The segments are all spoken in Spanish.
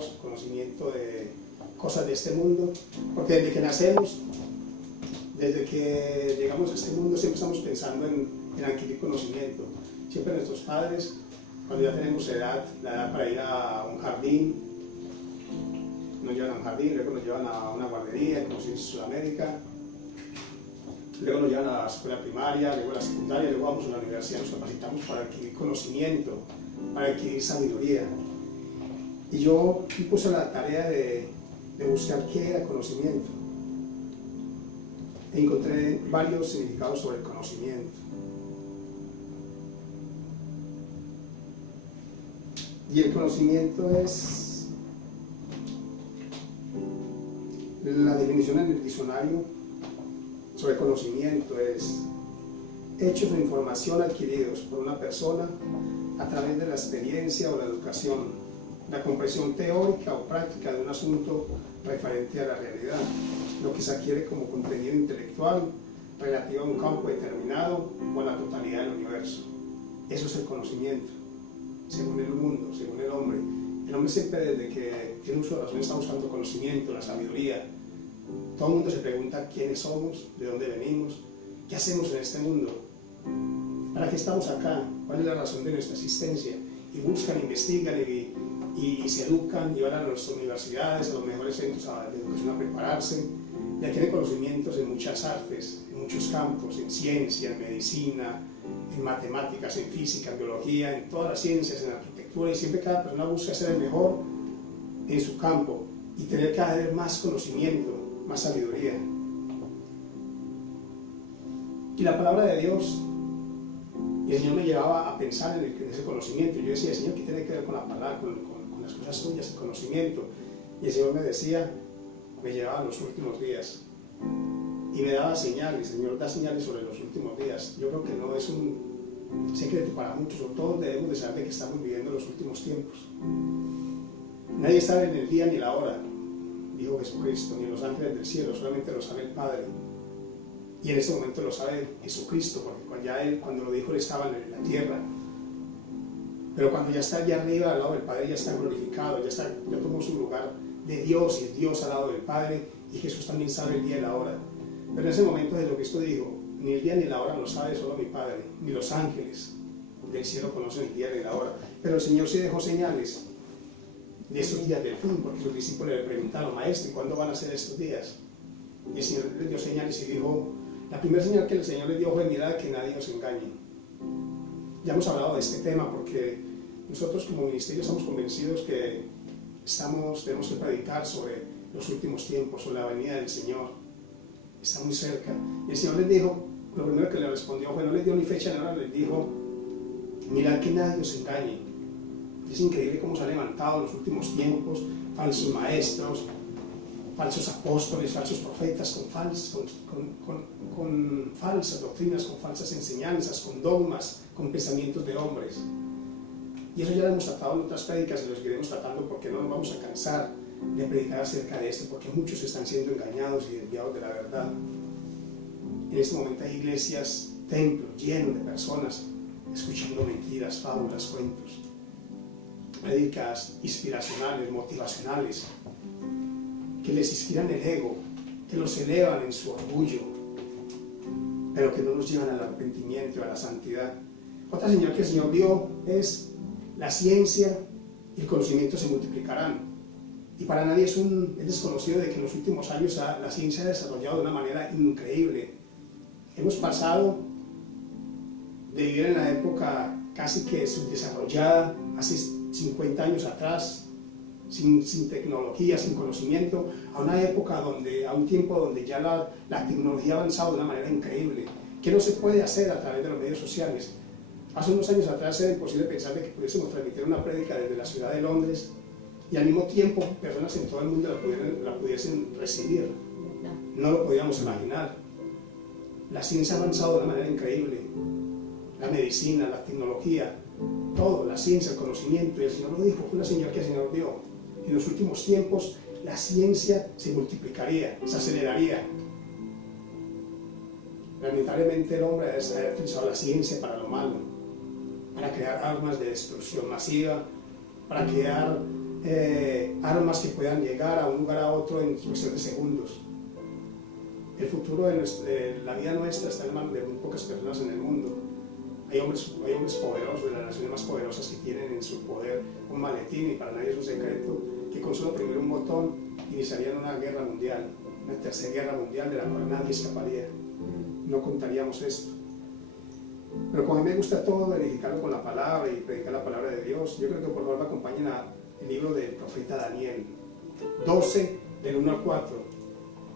Dios, conocimiento de cosas de este mundo, porque desde que nacemos, desde que llegamos a este mundo, siempre estamos pensando en adquirir conocimiento. Siempre nuestros padres, cuando ya tenemos edad, la edad para ir a un jardín, nos llevan a un jardín, luego nos llevan a una guardería, como se dice en Sudamérica, luego nos llevan a la escuela primaria, luego a la secundaria, luego vamos a la universidad, nos capacitamos para adquirir conocimiento, para adquirir sabiduría. Y yo me puse la tarea de buscar qué era conocimiento. E encontré varios significados sobre el conocimiento. Y el conocimiento es, la definición en el diccionario sobre conocimiento es hechos o información adquiridos por una persona a través de la experiencia o la educación, la comprensión teórica o práctica de un asunto referente a la realidad, lo que se adquiere como contenido intelectual relativo a un campo determinado o a la totalidad del universo. Eso es el conocimiento, según el mundo, según el hombre. El hombre siempre, desde que tiene uso de razón, está buscando conocimiento, la sabiduría. Todo el mundo se pregunta quiénes somos, de dónde venimos, qué hacemos en este mundo, para qué estamos acá, cuál es la razón de nuestra existencia. Y buscan, investigan y se educan, y van a las universidades, a los mejores centros de educación a prepararse, y adquieren conocimientos en muchas artes, en muchos campos, en ciencia, en medicina, en matemáticas, en física, en biología, en todas las ciencias, en arquitectura, y siempre cada persona busca ser el mejor en su campo y tener cada vez más conocimiento, más sabiduría. Y la palabra de Dios, y el Señor me llevaba a pensar en ese conocimiento. Yo decía, Señor, ¿qué tiene que ver con la palabra, con las cosas tuyas, el conocimiento? Y el Señor me decía, me llevaba a los últimos días. Y me daba señales. El Señor da señales sobre los últimos días. Yo creo que no es un secreto para muchos, o todos debemos de saber de que estamos viviendo los últimos tiempos. Nadie sabe ni el día ni la hora, dijo Jesucristo, ni los ángeles del cielo, solamente lo sabe el Padre. Y en ese momento lo sabe Jesucristo, porque cuando lo dijo, él estaba en la tierra. Pero cuando ya está allá arriba, al lado del Padre, ya está glorificado, ya tomó su lugar de Dios, y es Dios al lado del Padre, y Jesús también sabe el día y la hora. Pero en ese momento Jesucristo dijo, ni el día ni la hora lo sabe solo mi Padre, ni los ángeles del cielo conocen el día ni la hora. Pero el Señor sí dejó señales de esos días del fin, porque sus discípulos le preguntaron, Maestro, ¿cuándo van a ser estos días? Y el Señor les dio señales y dijo, la primera señal que el Señor les dio fue, mirad que nadie os engañe. Ya hemos hablado de este tema porque nosotros como ministerio estamos convencidos que tenemos que predicar sobre los últimos tiempos, sobre la venida del Señor. Está muy cerca. Y el Señor les dijo, lo primero que le respondió fue, no les dio ni fecha ni hora, les dijo, mirad que nadie os engañe. Es increíble cómo se han levantado en los últimos tiempos falsos maestros, falsos apóstoles, falsos profetas, con falsas doctrinas, con falsas enseñanzas, con dogmas, con pensamientos de hombres. Y eso ya lo hemos tratado en otras prédicas y lo seguiremos tratando porque no nos vamos a cansar de predicar acerca de esto, porque muchos están siendo engañados y desviados de la verdad. En este momento hay iglesias, templos llenos de personas escuchando mentiras, fábulas, cuentos, prédicas inspiracionales, motivacionales, que les inspiran el ego, que los elevan en su orgullo, pero que no los llevan al arrepentimiento y a la santidad. Otra señal que el Señor dio es la ciencia y el conocimiento se multiplicarán. Y para nadie es desconocido de que en los últimos años la ciencia ha desarrollado de una manera increíble. Hemos pasado de vivir en la época casi que subdesarrollada, hace 50 años atrás, sin tecnología, sin conocimiento, a una época a un tiempo donde ya la tecnología ha avanzado de una manera increíble. ¿Qué no se puede hacer a través de los medios sociales? Hace unos años atrás era imposible pensar de que pudiésemos transmitir una prédica desde la ciudad de Londres y al mismo tiempo personas en todo el mundo la pudiesen recibir. No lo podíamos imaginar. La ciencia ha avanzado de una manera increíble. La medicina, la tecnología, todo, la ciencia, el conocimiento, y el Señor lo dijo, fue una señal que el Señor dio. En los últimos tiempos la ciencia se multiplicaría, se aceleraría. Lamentablemente el hombre ha utilizado la ciencia para lo malo, para crear armas de destrucción masiva, para crear armas que puedan llegar a un lugar a otro en cuestión de segundos. El futuro de la vida nuestra está en manos de muy pocas personas en el mundo. Hay hombres poderosos, de las naciones más poderosas, que tienen en su poder un maletín, y para nadie es un secreto, que con solo oprimir un botón iniciarían una guerra mundial, una tercera guerra mundial de la cual nadie escaparía. No contaríamos esto. Pero como a mí me gusta todo, edificarlo con la palabra y predicar la palabra de Dios, yo creo que por favor me acompañen al libro del profeta Daniel, 12, del 1 al 4.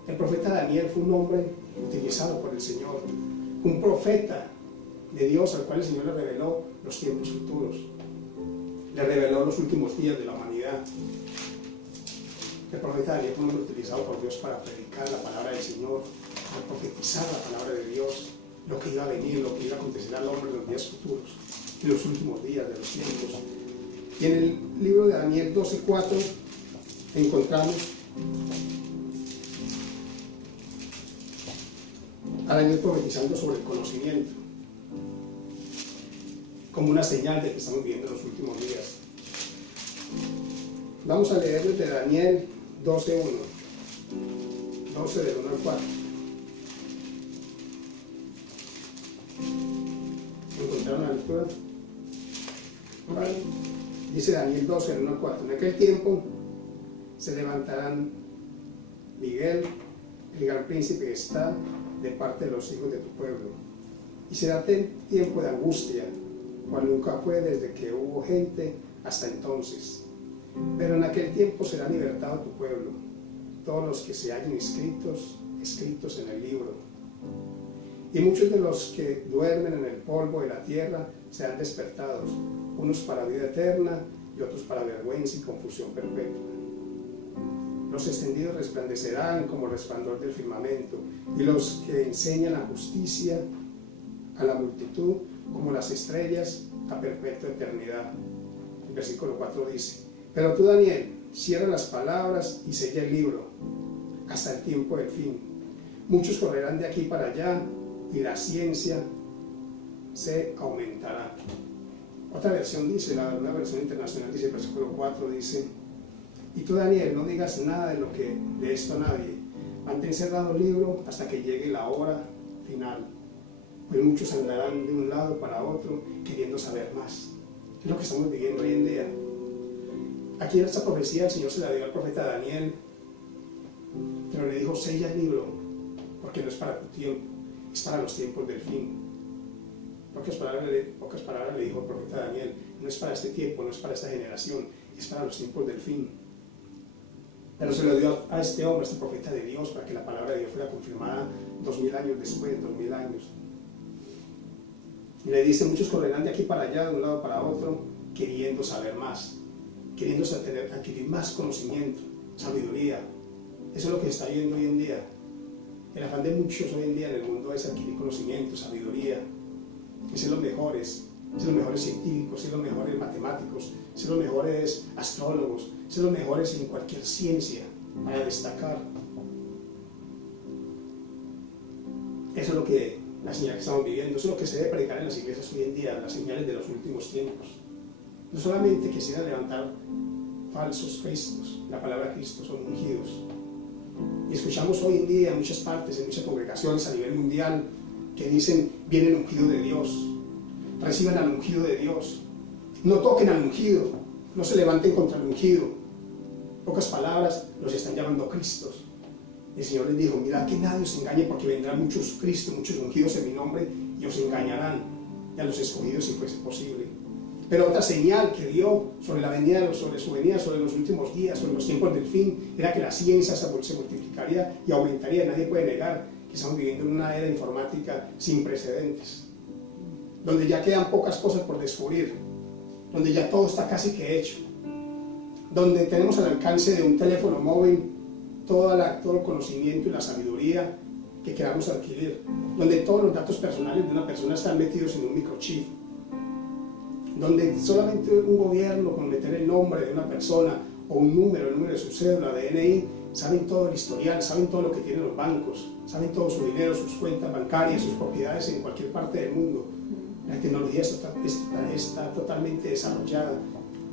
El profeta Daniel fue un hombre utilizado por el Señor, un profeta de Dios al cual el Señor le reveló los tiempos futuros, le reveló los últimos días de la humanidad. El profeta Daniel fue un hombre utilizado por Dios para predicar la palabra del Señor, para profetizar la palabra de Dios, lo que iba a venir, lo que iba a acontecer al hombre en los días futuros, en los últimos días de los tiempos. Y en el libro de Daniel 12:4 encontramos a Daniel profetizando sobre el conocimiento, como una señal de que estamos viviendo en los últimos días. Vamos a leer desde Daniel 12:1, 12 del 1 al 4. ¿Encontraron la lectura? Vale. Dice Daniel 12 del 1 al 4. En aquel tiempo se levantarán Miguel, el gran príncipe que está de parte de los hijos de tu pueblo, y será tiempo de angustia, cual nunca fue desde que hubo gente hasta entonces. Pero en aquel tiempo será libertado tu pueblo, todos los que se hallen escritos en el libro. Y muchos de los que duermen en el polvo de la tierra serán despertados, unos para vida eterna y otros para vergüenza y confusión perpetua. Los extendidos resplandecerán como el resplandor del firmamento, y los que enseñan la justicia a la multitud como las estrellas a perpetua eternidad. El versículo 4 dice: pero tú, Daniel, cierra las palabras y sella el libro hasta el tiempo del fin. Muchos correrán de aquí para allá y la ciencia se aumentará. Otra versión dice, una versión internacional dice, el versículo 4 dice: y tú, Daniel, no digas nada de esto a nadie. Mantén cerrado el libro hasta que llegue la hora final. Pues muchos andarán de un lado para otro queriendo saber más. Es lo que estamos viviendo hoy en día. Aquí en esta profecía el Señor se la dio al profeta Daniel, pero le dijo: sella el libro, porque no es para tu tiempo, es para los tiempos del fin. Pocas palabras le dijo el profeta Daniel: no es para este tiempo, no es para esta generación, es para los tiempos del fin. Pero se lo dio a este hombre, a este profeta de Dios, para que la palabra de Dios fuera confirmada 2000 años después, 2000 años. Y le dice: muchos correrán de aquí para allá, de un lado para otro, queriendo saber más, queriendo adquirir más conocimiento, sabiduría. Eso es lo que está viendo hoy en día. El afán de muchos hoy en día en el mundo es adquirir conocimiento, sabiduría, ser los mejores científicos, ser los mejores matemáticos, ser los mejores astrólogos, ser los mejores en cualquier ciencia para destacar. Eso es lo que la señal que estamos viviendo, eso es lo que se debe predicar en las iglesias hoy en día, las señales de los últimos tiempos. No solamente quisieran levantar falsos cristos, la palabra Cristo son ungidos. Y escuchamos hoy en día en muchas partes, en muchas congregaciones a nivel mundial, que dicen: viene el ungido de Dios, reciban al ungido de Dios, no toquen al ungido, no se levanten contra el ungido. Pocas palabras, los están llamando Cristos. El Señor les dijo: mira, que nadie os engañe, porque vendrán muchos Cristos, muchos ungidos en mi nombre, y os engañarán, y a los escogidos si fuese posible. Pero otra señal que dio sobre la venida, sobre su venida, sobre los últimos días, sobre los tiempos del fin, era que la ciencia se multiplicaría y aumentaría. Nadie puede negar que estamos viviendo en una era informática sin precedentes, donde ya quedan pocas cosas por descubrir, donde ya todo está casi que hecho, donde tenemos al alcance de un teléfono móvil todo el conocimiento y la sabiduría que queramos adquirir, donde todos los datos personales de una persona están metidos en un microchip, donde solamente un gobierno con meter el nombre de una persona o un número, el número de su cédula, de DNI, saben todo el historial, saben todo lo que tienen los bancos, saben todo su dinero, sus cuentas bancarias, sus propiedades en cualquier parte del mundo. La tecnología está totalmente desarrollada.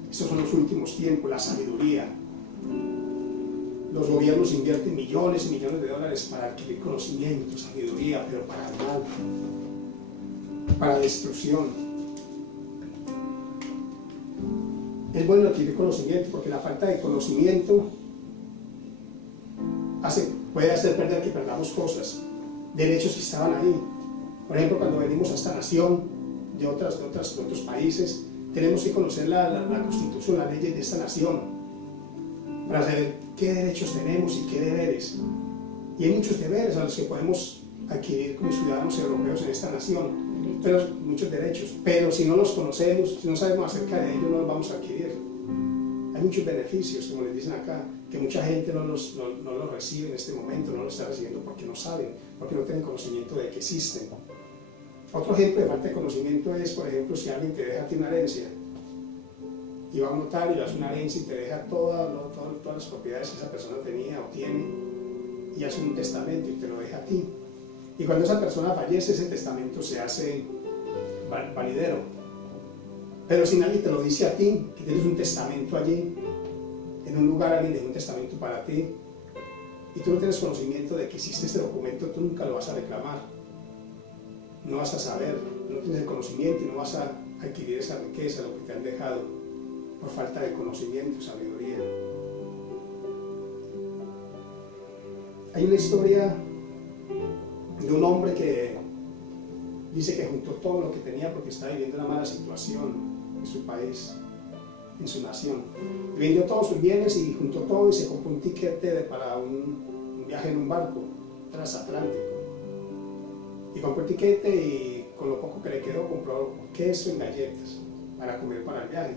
Estos son los últimos tiempos, la sabiduría. Los gobiernos invierten millones y millones de dólares para adquirir conocimiento, sabiduría, pero para el mal, para destrucción. Es bueno adquirir conocimiento porque la falta de conocimiento puede hacer perder que perdamos cosas, derechos que estaban ahí. Por ejemplo, cuando venimos a esta nación de otros países, tenemos que conocer la constitución, las leyes de esta nación, para saber qué derechos tenemos y qué deberes. Y hay muchos deberes a los que podemos adquirir como ciudadanos europeos en esta nación, pero muchos derechos. Pero si no los conocemos, si no sabemos acerca de ellos, no los vamos a adquirir. Hay muchos beneficios, como les dicen acá, que mucha gente no los recibe en este momento, no los está recibiendo porque no saben, porque no tienen conocimiento de que existen. Otro ejemplo de falta de conocimiento es, por ejemplo, si alguien te deja a ti una herencia, y va a un notario y hace una herencia y te deja todas las propiedades que esa persona tenía o tiene, y hace un testamento y te lo deja a ti. Y cuando esa persona fallece, ese testamento se hace validero. Pero si nadie te lo dice a ti, que tienes un testamento allí, en un lugar alguien dejó un testamento para ti, y tú no tienes conocimiento de que existe este documento, tú nunca lo vas a reclamar. No vas a saber, no tienes el conocimiento y no vas a adquirir esa riqueza, lo que te han dejado, por falta de conocimiento y sabiduría. Hay una historia de un hombre que dice que juntó todo lo que tenía porque estaba viviendo una mala situación en su país, en su nación. Y vendió todos sus bienes y juntó todo y se compró un tiquete para un viaje en un barco transatlántico. Y compró el tiquete y con lo poco que le quedó compró queso y galletas para comer para el viaje.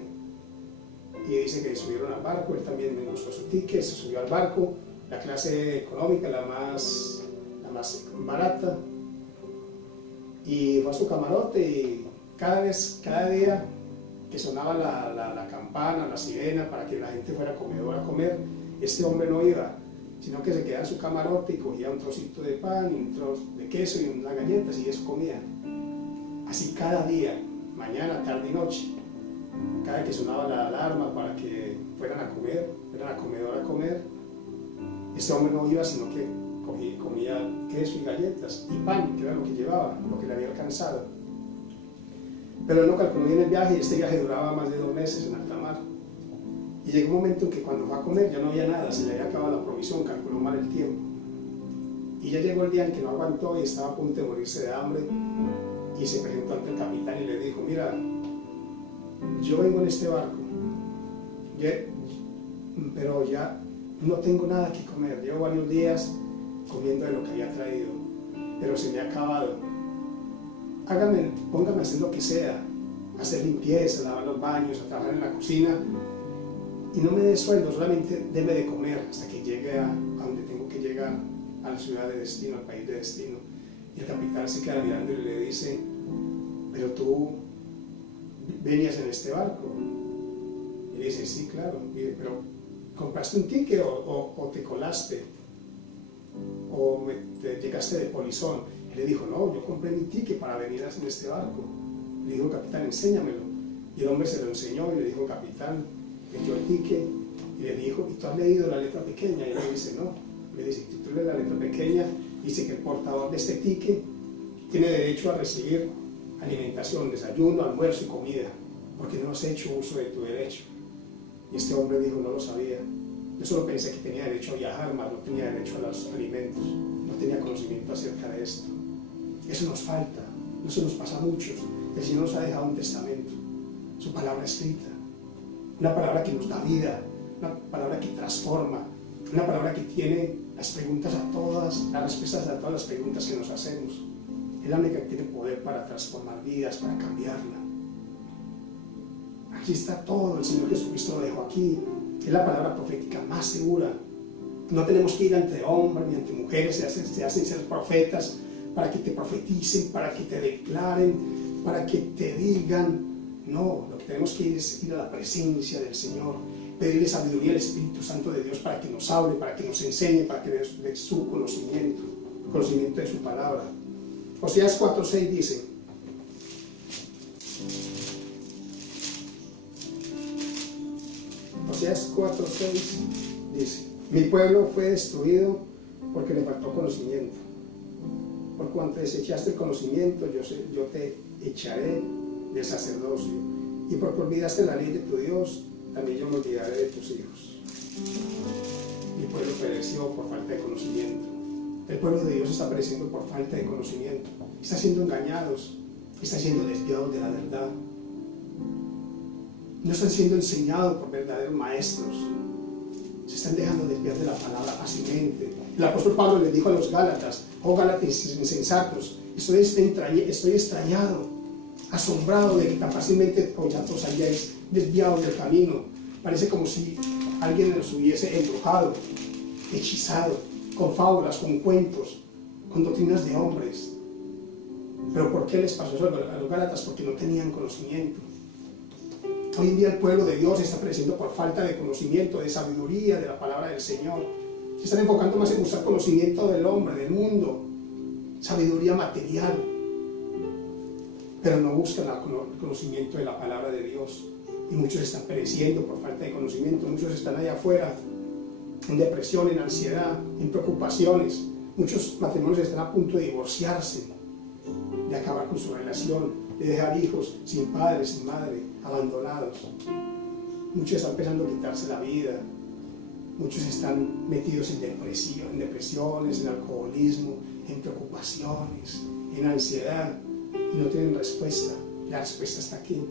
Y dice que subieron al barco, él también le gustó su ticket, se subió al barco, la clase económica, la más barata, y fue a su camarote y cada día que sonaba la campana, la sirena para que la gente fuera a comer, este hombre no iba, sino que se quedaba en su camarote y cogía un trocito de pan y un trozo de queso y unas galletas y eso comía. Así cada día, mañana, tarde y noche. Cada que sonaba la alarma para que fueran a comer, fueran al comedor a comer, este hombre no iba, sino que comía queso y galletas y pan, que era lo que llevaba, lo que le había alcanzado. Pero él no calculó bien el viaje y este viaje duraba más de 2 meses en alta mar. Y llegó un momento en que cuando fue a comer ya no había nada, se le había acabado la provisión, calculó mal el tiempo. Y ya llegó el día en que no aguantó y estaba a punto de morirse de hambre y se presentó ante el capitán y le dijo: mira, yo vengo en este barco, pero ya no tengo nada que comer, llevo varios días comiendo de lo que había traído, pero se me ha acabado. Póngame a hacer lo que sea, a hacer limpieza, a lavar los baños, a trabajar en la cocina, y no me dé sueldo, solamente deme de comer hasta que llegue a donde tengo que llegar, a la ciudad de destino, al país de destino. Y el capitán se queda mirando y le dice: pero tú venías en este barco. Y le dice: sí, claro. Y dice: pero ¿compraste un ticket o te colaste? ¿O te llegaste de polizón? Y le dijo: no, yo compré mi ticket para venir en este barco. Le dijo: capitán, enséñamelo. Y el hombre se lo enseñó y le dijo: capitán, metió el ticket y le dijo: ¿y tú has leído la letra pequeña? Y él le dice: no. Le dice: si tú lees la letra pequeña, dice que el portador de este ticket tiene derecho a recibir alimentación, desayuno, almuerzo y comida, porque no has hecho uso de tu derecho. Y este hombre dijo: no lo sabía. Yo solo pensé que tenía derecho a viajar, mas no tenía derecho a los alimentos, no tenía conocimiento acerca de esto. Eso nos falta, eso nos pasa a muchos. El Señor nos ha dejado un testamento, su palabra escrita, una palabra que nos da vida, una palabra que transforma, una palabra que tiene las respuestas a todas las preguntas que nos hacemos. Es la única que tiene poder para transformar vidas, para cambiarla. Aquí está todo, el Señor Jesucristo lo dejó aquí. Es la palabra profética más segura. No tenemos que ir ante hombres ni ante mujeres, se hacen ser profetas para que te profeticen, para que te declaren, para que te digan. No, lo que tenemos que ir es ir a la presencia del Señor, pedirle sabiduría al Espíritu Santo de Dios para que nos hable, para que nos enseñe, para que nos dé su conocimiento de su palabra. Oseas 4:6 dice: Oseas 4:6 dice: Mi pueblo fue destruido porque le faltó conocimiento. Por cuanto desechaste el conocimiento, yo te echaré del sacerdocio. Y porque olvidaste la ley de tu Dios, también yo me olvidaré de tus hijos. Mi pueblo pereció por falta de conocimiento. El pueblo de Dios está pereciendo por falta de conocimiento. Está siendo engañados, está siendo desviados de la verdad. No están siendo enseñados por verdaderos maestros. Se están dejando desviar de la palabra fácilmente. El apóstol Pablo le dijo a los Gálatas: oh Gálatas insensatos, estoy extrañado, asombrado de que tan fácilmente os hayáis desviado del camino. Parece como si alguien los hubiese embrujado, hechizado, con fábulas, con cuentos, con doctrinas de hombres. ¿Pero por qué les pasó eso a los Gálatas? Porque no tenían conocimiento. Hoy en día el pueblo de Dios está pereciendo por falta de conocimiento, de sabiduría, de la palabra del Señor. Se están enfocando más en buscar conocimiento del hombre, del mundo, sabiduría material, pero no buscan el conocimiento de la palabra de Dios. Y muchos están pereciendo por falta de conocimiento. Muchos están allá afuera en depresión, en ansiedad, en preocupaciones. Muchos matrimonios están a punto de divorciarse, de acabar con su relación, de dejar hijos sin padre, sin madre, abandonados. Muchos están pensando en quitarse la vida. Muchos están metidos en depresiones, en alcoholismo, en preocupaciones, en ansiedad, y no tienen respuesta. La respuesta está aquí.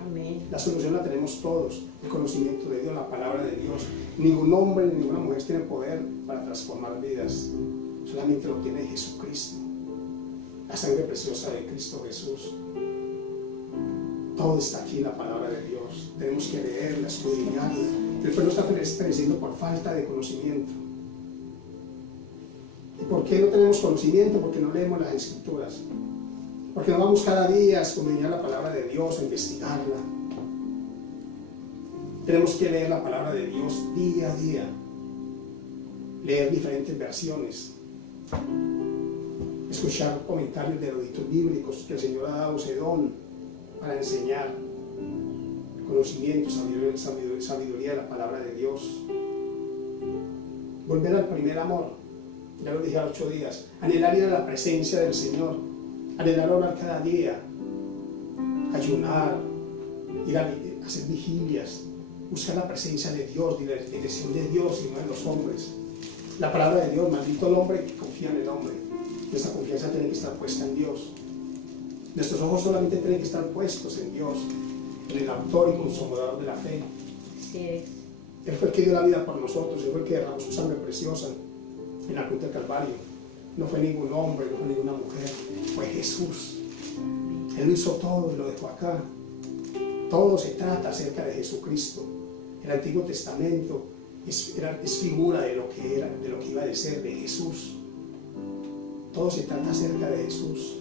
Amén. La solución la tenemos todos: el conocimiento de Dios, la palabra de Dios. Ningún hombre ni ninguna mujer tiene poder para transformar vidas. Solamente lo tiene Jesucristo, la sangre preciosa de Cristo Jesús. Todo está aquí en la palabra de Dios. Tenemos que leerla, escudriñarla. El pueblo está pereciendo por falta de conocimiento. ¿Y por qué no tenemos conocimiento? Porque no leemos las Escrituras. Porque no vamos cada día a escudriñar la palabra de Dios, a investigarla. Tenemos que leer la palabra de Dios día a día. Leer diferentes versiones. Escuchar comentarios de eruditos bíblicos que el Señor ha dado ese don para enseñar conocimiento, sabiduría de la palabra de Dios. Volver al primer amor, ya lo dije hace 8 días. Anhelar ir a la presencia del Señor, anhelar orar cada día, ayunar, ir a hacer vigilias, buscar la presencia de Dios, de la dirección de Dios y no de los hombres. La palabra de Dios: maldito el hombre que confía en el hombre. Nuestra confianza tiene que estar puesta en Dios. Nuestros ojos solamente tienen que estar puestos en Dios, en el autor y consumador de la fe. Así es. Él fue el que dio la vida por nosotros. Él fue el que derramó su sangre preciosa en la cruz del Calvario. No fue ningún hombre, no fue ninguna mujer, fue Jesús. Él lo hizo todo y lo dejó acá. Todo se trata acerca de Jesucristo. El Antiguo Testamento es figura de lo que era, de lo que iba a ser, de Jesús. Todo se trata acerca de Jesús.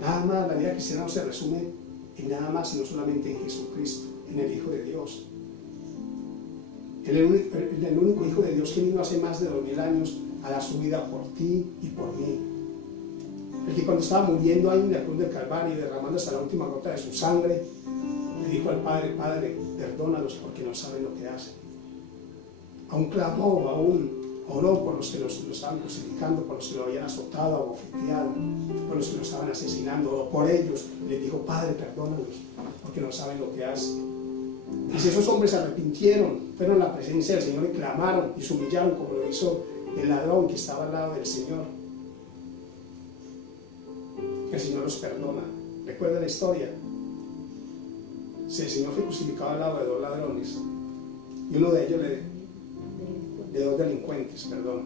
Nada más, la vida cristiana no se resume en nada más, sino solamente en Jesucristo, en el Hijo de Dios. El único Hijo de Dios que vino hace más de 2000 años a dar su vida por ti y por mí. El que cuando estaba muriendo ahí en la cruz del Calvario, derramando hasta la última gota de su sangre, le dijo al Padre: Padre, perdónalos porque no saben lo que hacen. Aún clamó, aún oró por los que lo estaban crucificando, por los que lo habían azotado, abofeteado, por los que lo estaban asesinando, o por ellos. Le dijo: Padre, perdónalos porque no saben lo que hacen. Y si esos hombres se arrepintieron, fueron a la presencia del Señor y clamaron y se humillaron, como lo hizo el ladrón que estaba al lado del Señor, el Señor los perdona. ¿Recuerda la historia? Si el Señor fue crucificado al lado de 2 ladrones, y uno de ellos de 2 delincuentes, perdón,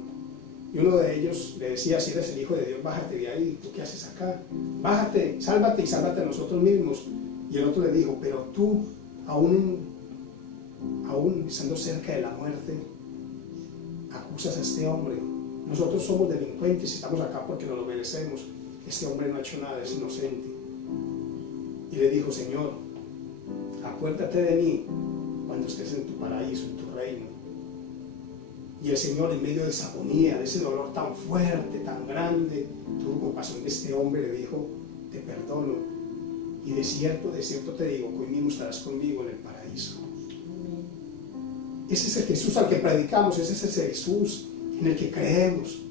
y uno de ellos le decía: si eres el Hijo de Dios, bájate de ahí. ¿Tú qué haces acá? Bájate, sálvate y sálvate a nosotros mismos. Y el otro le dijo: pero tú, aún estando cerca de la muerte, acusas a este hombre. Nosotros somos delincuentes y estamos acá porque nos lo merecemos. Este hombre no ha hecho nada, es inocente. Y le dijo: Señor, acuérdate de mí cuando estés en tu paraíso, en tu reino. Y el Señor, en medio de esa agonía, de ese dolor tan fuerte, tan grande, tuvo compasión de este hombre y le dijo: te perdono, y de cierto te digo que hoy mismo estarás conmigo en el paraíso. Ese es el Jesús al que predicamos, ese es el Jesús en el que creemos,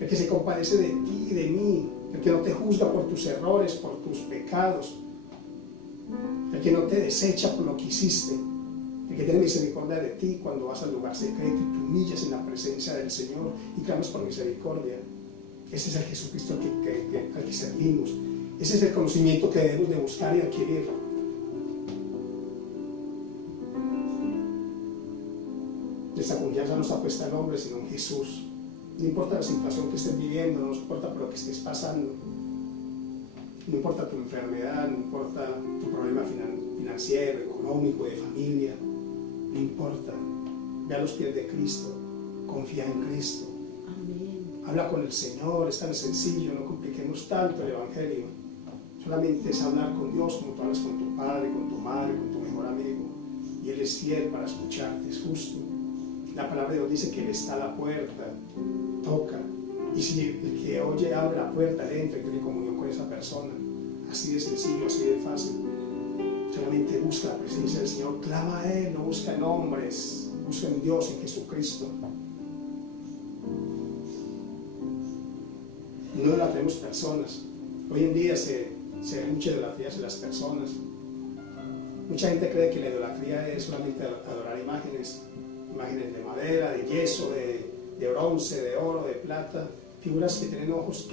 el que se compadece de ti y de mí, el que no te juzga por tus errores, por tus pecados, el que no te desecha por lo que hiciste, el que tiene misericordia de ti cuando vas al lugar secreto y te humillas en la presencia del Señor y clamas por misericordia. Ese es el Jesucristo al que servimos. Ese es el conocimiento que debemos de buscar y adquirir. Nuestra confianza no está puesta en hombres, sino en Jesús. No importa la situación que estés viviendo, no importa por lo que estés pasando, no importa tu enfermedad, no importa tu problema financiero, económico, de familia, no importa. Ve a los pies de Cristo, confía en Cristo. Amén. Habla con el Señor, es tan sencillo, no compliquemos tanto el Evangelio. Solamente es hablar con Dios como tú hablas con tu padre, con tu madre, con tu mejor amigo. Y Él es fiel para escucharte, es justo. La palabra de Dios dice que Él está a la puerta, toca. Y si el que oye abre la puerta, Él entra y tiene comunión con esa persona. Así de sencillo, así de fácil. Solamente busca la presencia del Señor, clama a Él, no busca en hombres, busca en Dios, en Jesucristo. No idolatremos personas. Hoy en día se ve mucha idolatría en las personas. Mucha gente cree que la idolatría es solamente adorar imágenes de madera, de yeso, de bronce, de oro, de plata, figuras que tienen ojos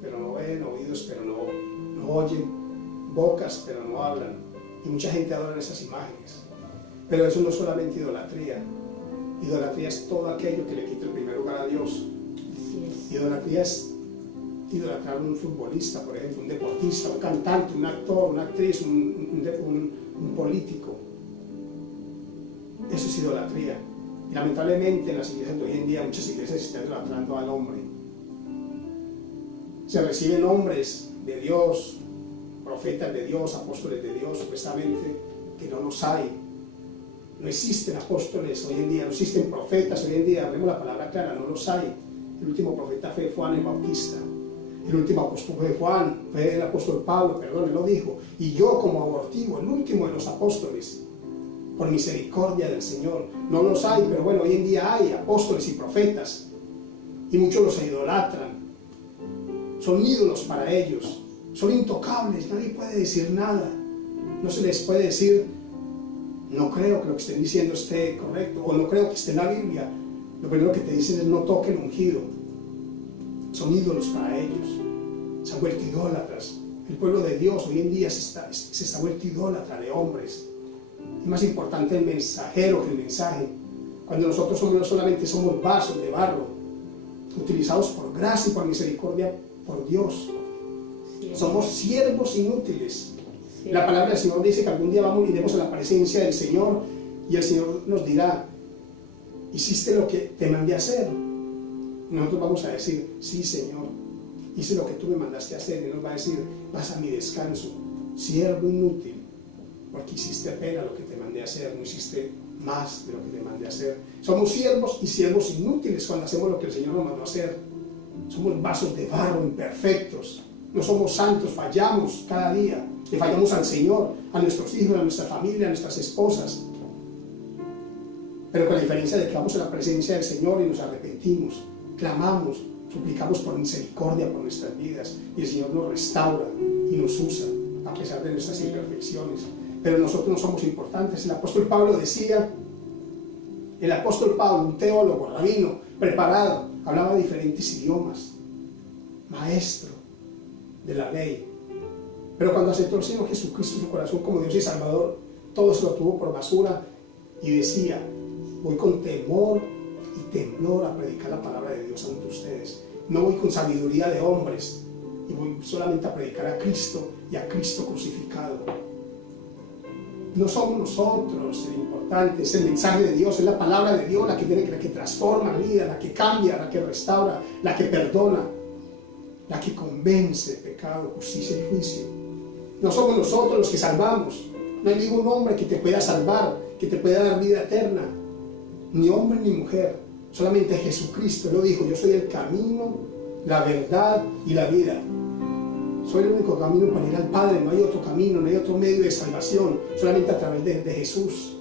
pero no ven, oídos pero no oyen, bocas pero no hablan, y mucha gente adora esas imágenes. Pero eso no es solamente idolatría. Idolatría es todo aquello que le quita el primer lugar a Dios. Idolatría es idolatrar a un futbolista, por ejemplo, un deportista, un cantante, un actor, una actriz, un político. Eso es idolatría. Y lamentablemente en las iglesias de hoy en día, muchas iglesias están idolatrando al hombre. Se reciben hombres de Dios, profetas de Dios, apóstoles de Dios, supuestamente, que no los hay. No existen apóstoles hoy en día, no existen profetas hoy en día, hablemos la palabra clara, no los hay. El último profeta fue Juan el Bautista. El último apóstol fue Juan, fue el apóstol Pablo, él lo dijo. Y yo como abortivo, el último de los apóstoles, por misericordia del Señor. No los hay, pero bueno, hoy en día hay apóstoles y profetas. Y muchos los idolatran. Son ídolos para ellos. Son intocables, nadie puede decir nada. No se les puede decir, no creo que lo que estén diciendo esté correcto, o no creo que esté en la Biblia. Lo primero que te dicen es no toque el ungido. Son ídolos para ellos. Se han vuelto idólatras. El pueblo de Dios hoy en día se está vuelto idólatra de hombres. Es más importante el mensajero que el mensaje. Cuando nosotros no solamente somos vasos de barro, utilizados por gracia y por misericordia por Dios. Somos siervos inútiles. La palabra del Señor dice que algún día iremos a la presencia del Señor y el Señor nos dirá, ¿hiciste lo que te mandé a hacer? Y nosotros vamos a decir, sí, Señor, hice lo que tú me mandaste a hacer. Y Él nos va a decir, vas a mi descanso, siervo inútil, porque hiciste apenas lo que te mandé a hacer, no hiciste más de lo que te mandé a hacer. Somos siervos y siervos inútiles cuando hacemos lo que el Señor nos mandó a hacer. Somos vasos de barro imperfectos, no somos santos, fallamos cada día, le fallamos al Señor, a nuestros hijos, a nuestra familia, a nuestras esposas. Pero con la diferencia de que vamos a la presencia del Señor y nos arrepentimos, clamamos, suplicamos por misericordia por nuestras vidas, y el Señor nos restaura y nos usa a pesar de nuestras imperfecciones. Pero nosotros no somos importantes. El apóstol Pablo decía, un teólogo, rabino, preparado, hablaba diferentes idiomas, maestro de la ley. Pero cuando aceptó al Señor Jesucristo en su corazón como Dios y Salvador, todo se lo tuvo por basura y decía, voy con temor y temblor a predicar la palabra de Dios ante ustedes. No voy con sabiduría de hombres, y voy solamente a predicar a Cristo y a Cristo crucificado. No somos nosotros el importante, es el mensaje de Dios, es la palabra de Dios la que transforma vida, la que cambia, la que restaura, la que perdona, la que convence de pecado, justicia y juicio. No somos nosotros los que salvamos. No hay ningún hombre que te pueda salvar, que te pueda dar vida eterna, ni hombre ni mujer, solamente Jesucristo. Él lo dijo, yo soy el camino, la verdad y la vida. Soy el único camino para ir al Padre, no hay otro camino, no hay otro medio de salvación, solamente a través de Jesús.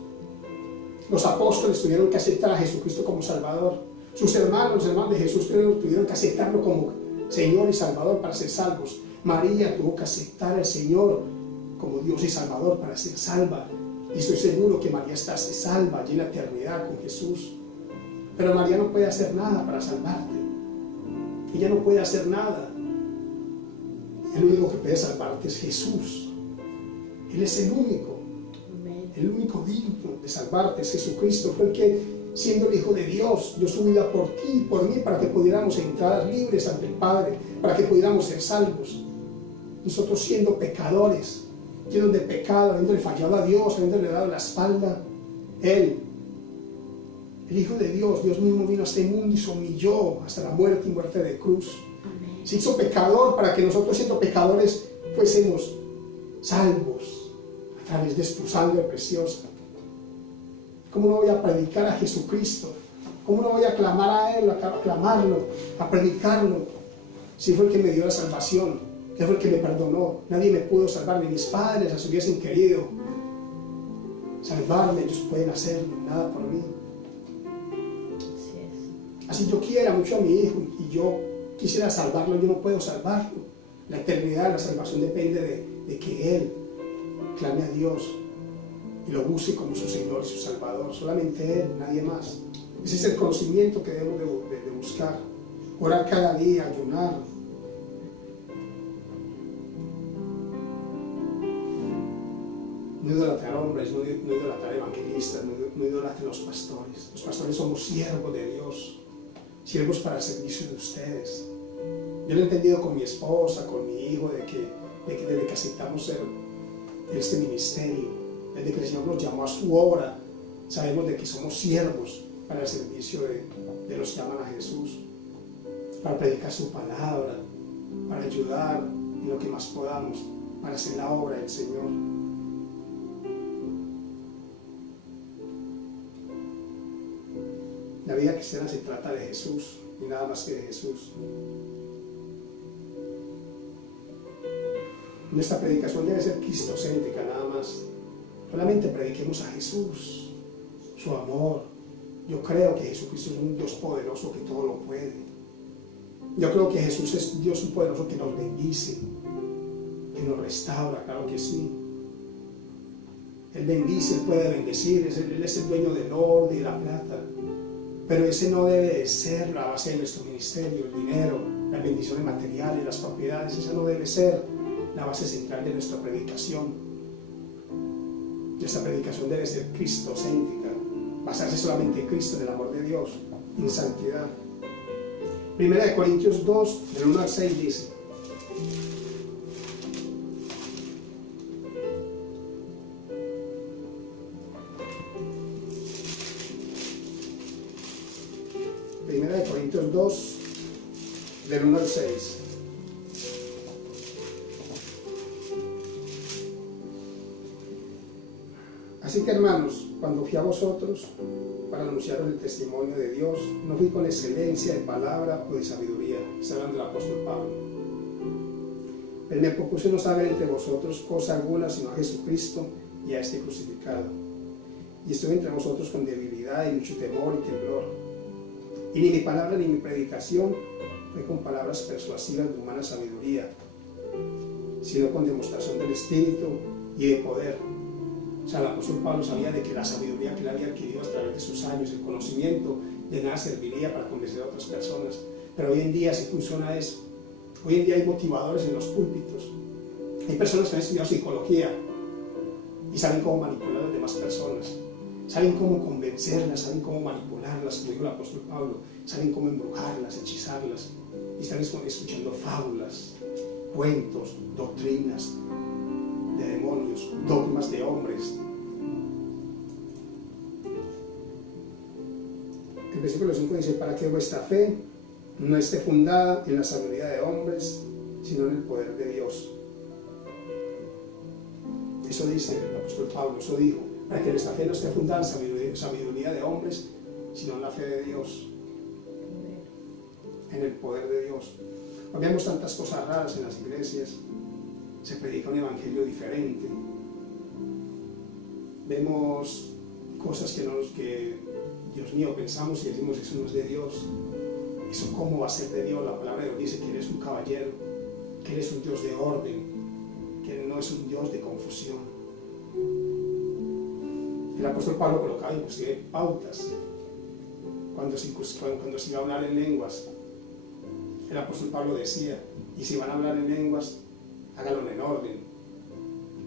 Los apóstoles tuvieron que aceptar a Jesucristo como Salvador. Sus hermanos, los hermanos de Jesús, tuvieron que aceptarlo como Señor y Salvador para ser salvos. María tuvo que aceptar al Señor como Dios y Salvador para ser salva. Y estoy seguro que María está salva, llena de eternidad con Jesús. Pero María no puede hacer nada para salvarte. Ella no puede hacer nada. El único que puede salvarte es Jesús. Él es el único. El único digno de salvarte es Jesucristo. Fue el que, siendo el Hijo de Dios, dio su vida por ti y por mí, para que pudiéramos entrar libres ante el Padre, para que pudiéramos ser salvos. Nosotros siendo pecadores, llenos de pecado, habiéndole fallado a Dios, habiéndole dado la espalda, Él, el Hijo de Dios, Dios mismo vino a este mundo y se humilló hasta la muerte y muerte de cruz. Amén. Se hizo pecador para que nosotros, siendo pecadores, fuésemos salvos a través de su sangre preciosa. ¿Cómo no voy a predicar a Jesucristo? ¿Cómo no voy a clamar a Él, a clamarlo, a predicarlo? Si fue el que me dio la salvación, Él fue el que me perdonó. Nadie me pudo salvar, ni mis padres así hubiesen querido salvarme. Ellos pueden hacerlo, nada por mí. Así yo quiera mucho a mi hijo y yo quisiera salvarlo, yo no puedo salvarlo. La eternidad, la salvación depende de que Él clame a Dios y lo busque como su Señor y su Salvador. Solamente Él, nadie más. Ese es el conocimiento que debemos de buscar. Orar cada día, ayunar. No idolatrar hombres, no idolatrar evangelistas, no idolatrar los pastores. Los pastores somos siervos de Dios, siervos para el servicio de ustedes. Yo lo he entendido con mi esposa, con mi hijo, de que desde que aceptamos este ministerio, desde que el Señor nos llamó a su obra, sabemos de que somos siervos para el servicio de los que aman a Jesús, para predicar su palabra, para ayudar en lo que más podamos, para hacer la obra del Señor. La vida cristiana se trata de Jesús y nada más que de Jesús. Nuestra predicación debe ser cristocéntrica, nada más. Solamente prediquemos a Jesús, su amor. Yo creo que Jesucristo es un Dios poderoso que todo lo puede. Yo creo que Jesús es Dios poderoso que nos bendice, que nos restaura, claro que sí. Él bendice, Él puede bendecir, Él es el dueño del oro y de la plata. Pero ese no debe de ser la base de nuestro ministerio, el dinero, las bendiciones materiales, las propiedades. Esa no debe ser la base central de nuestra predicación. Nuestra predicación debe ser cristocéntrica, basarse solamente en Cristo, en el amor de Dios, en santidad. 1 Corintios 2, del 1 al 6 dice: Primera de Corintios 2, del 1 al 6. Así que, hermanos, cuando fui a vosotros para anunciaros el testimonio de Dios, no fui con excelencia de palabra o de sabiduría. Está hablando el apóstol Pablo. Pero me propuse no saber entre vosotros cosa alguna, sino a Jesucristo y a este crucificado. Y estuve entre vosotros con debilidad y mucho temor y temblor. Y ni mi palabra ni mi predicación fue con palabras persuasivas de humana sabiduría, sino con demostración del Espíritu y de poder. O sea, el apóstol Pablo sabía de que la sabiduría que él había adquirido a través de sus años, el conocimiento, de nada serviría para convencer a otras personas. Pero hoy en día sí funciona eso. Hoy en día hay motivadores en los púlpitos. Hay personas que han estudiado psicología y saben cómo manipular a las demás personas. Saben cómo convencerlas, saben cómo manipularlas, como dijo el apóstol Pablo. Saben cómo embrujarlas, hechizarlas. Y están escuchando fábulas, cuentos, doctrinas de demonios, dogmas de hombres. El versículo 5 dice: para que vuestra fe no esté fundada en la sabiduría de hombres, sino en el poder de Dios. Eso dice el apóstol Pablo, eso dijo: para que nuestra fe no esté fundada en sabiduría de hombres, sino en la fe de Dios, en el poder de Dios. Hoy vemos tantas cosas raras en las iglesias, se predica un evangelio diferente, vemos cosas que, Dios mío, pensamos y decimos, eso no es de Dios. Eso cómo va a ser de Dios. La palabra de Dios dice que eres un caballero, que eres un Dios de orden, que no es un Dios de confusión. El apóstol Pablo colocaba inclusive pautas cuando se iba a hablar en lenguas. El apóstol Pablo decía, y si van a hablar en lenguas, háganlo en orden.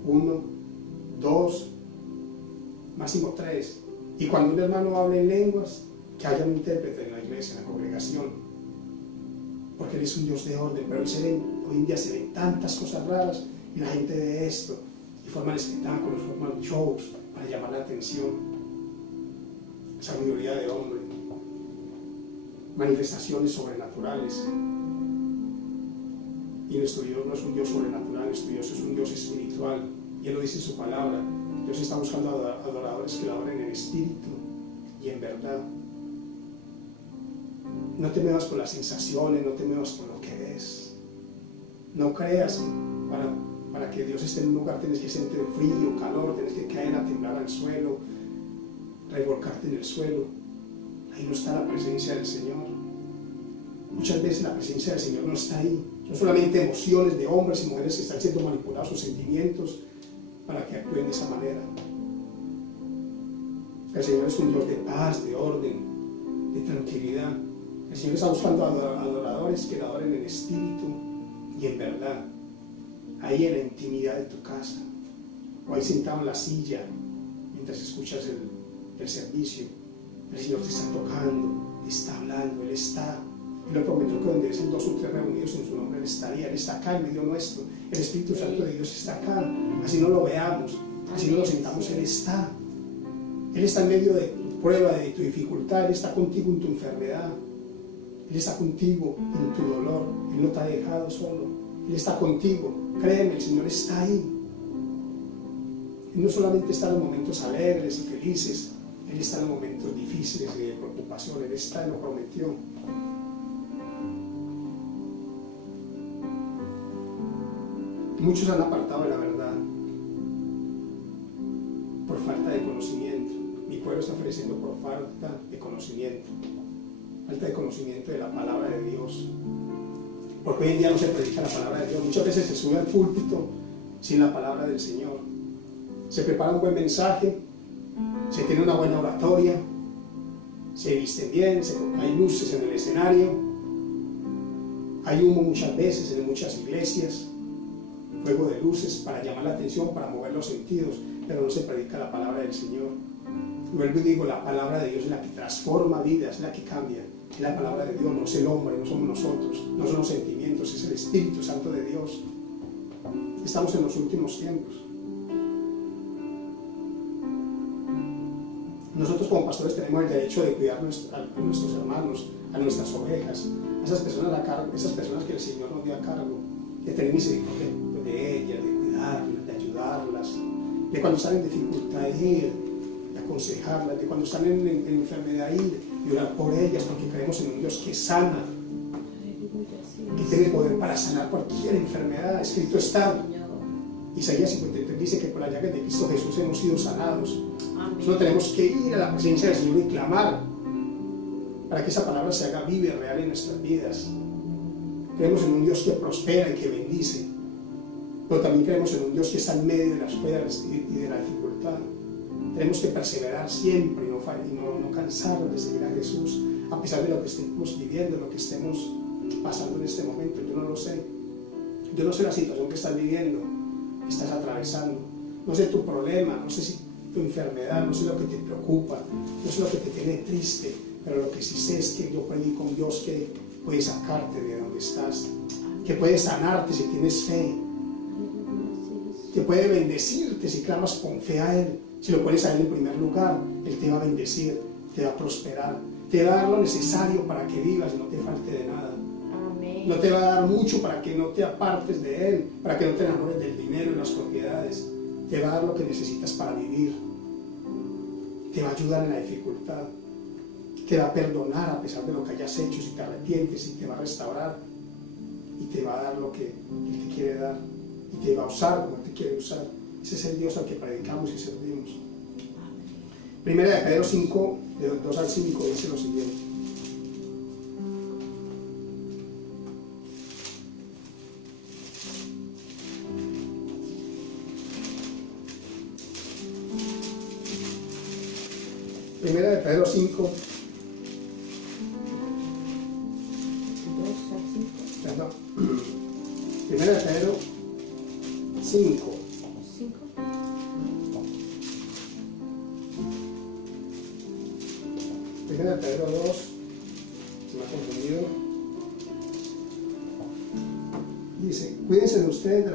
1, 2, máximo 3. Y cuando un hermano hable en lenguas, que haya un intérprete en la iglesia, en la congregación. Porque Él es un Dios de orden, pero hoy en día se ven tantas cosas raras y la gente ve esto y forman espectáculos, forman shows para llamar la atención. Sabiduría de hombre, manifestaciones sobrenaturales. Y nuestro Dios no es un Dios sobrenatural, nuestro Dios es un Dios espiritual. Y Él lo dice en su palabra. Dios está buscando adoradores que lo adoren en espíritu y en verdad. No te muevas por las sensaciones, no te muevas por lo que ves. No creas para que Dios esté en un lugar tienes que sentir frío, calor, tienes que caer a temblar al suelo, revolcarte en el suelo. Ahí no está la presencia del Señor. Muchas veces la presencia del Señor no está ahí. Son solamente emociones de hombres y mujeres que están siendo manipulados sus sentimientos para que actúen de esa manera. El Señor es un Dios de paz, de orden, de tranquilidad. El Señor está buscando adoradores que lo adoren en espíritu y en verdad. Ahí en la intimidad de tu casa, o ahí sentado en la silla mientras escuchas el servicio. El Señor te está tocando, te está hablando, Él está. Él lo prometió que donde estén 2 o 3 reunidos en su nombre, Él estaría. Él está acá en medio nuestro. El Espíritu Santo de Dios está acá. Así no lo veamos, así no lo sintamos, Él está. Él está en medio de tu prueba, de tu dificultad. Él está contigo en tu enfermedad. Él está contigo en tu dolor. Él no te ha dejado solo. Él está contigo. Créeme, el Señor está ahí. Él no solamente está en los momentos alegres y felices. Él está en los momentos difíciles y de preocupación. Él está, Él lo prometió. Muchos han apartado de la verdad por falta de conocimiento. Mi pueblo está ofreciendo por falta de conocimiento. Falta de conocimiento de la palabra de Dios. Porque hoy en día no se predica la palabra de Dios. Muchas veces se sube al púlpito sin la palabra del Señor. Se prepara un buen mensaje, se tiene una buena oratoria, se visten bien, hay luces en el escenario, hay humo muchas veces en muchas iglesias, fuego de luces para llamar la atención, para mover los sentidos, pero no se predica la palabra del Señor. Vuelvo y digo, la palabra de Dios es la que transforma vidas, es la que cambia. Es la palabra de Dios, no es el hombre, no somos nosotros, no son los sentimientos, es el Espíritu Santo de Dios. Estamos en los últimos tiempos. Nosotros como pastores tenemos el derecho de cuidar a nuestros hermanos, a nuestras ovejas, a esas personas a cargo, esas personas que el Señor nos dio a cargo, de tener misericordia de ellas, de cuidarlas, de ayudarlas, de cuando están en dificultad ir, de aconsejarlas, de cuando están en enfermedad ir y orar por ellas, porque creemos en un Dios que sana, que tiene poder para sanar cualquier enfermedad. Escrito está, Isaías 53 dice que por la llaga de Cristo Jesús hemos sido sanados. Nosotros tenemos que ir a la presencia del Señor y clamar para que esa palabra se haga viva y real en nuestras vidas. Creemos en un Dios que prospera y que bendice, pero también creemos en un Dios que está en medio de las pruebas y de la dificultad. Tenemos que perseverar siempre y no cansarnos de seguir a Jesús, a pesar de lo que estemos viviendo, lo que estemos pasando en este momento. Yo no lo sé. Yo no sé la situación que estás viviendo, que estás atravesando. No sé tu problema, no sé si tu enfermedad, no sé lo que te preocupa, no sé lo que te tiene triste, pero lo que sí sé es que yo predico con Dios que puede sacarte de donde estás, que puede sanarte si tienes fe, que puede bendecirte si clamas con fe a Él. Si lo pones a Él en primer lugar, Él te va a bendecir, te va a prosperar, te va a dar lo necesario para que vivas y no te falte de nada. Amén. No te va a dar mucho para que no te apartes de Él, para que no te enamores del dinero y las propiedades. Te va a dar lo que necesitas para vivir. Te va a ayudar en la dificultad. Te va a perdonar a pesar de lo que hayas hecho, si te arrepientes, y te va a restaurar. Y te va a dar lo que Él te quiere dar. Y te va a usar como Él te quiere usar. Ese es el Dios al que predicamos y servimos. Primera de Pedro 5, de 2 al 5, dice lo siguiente. Primera de Pedro 5, 2 al 5. perdón. Primera de Pedro 5. 5. Primera de Pedro 2, se me ha confundido. Dice, cuiden ustedes de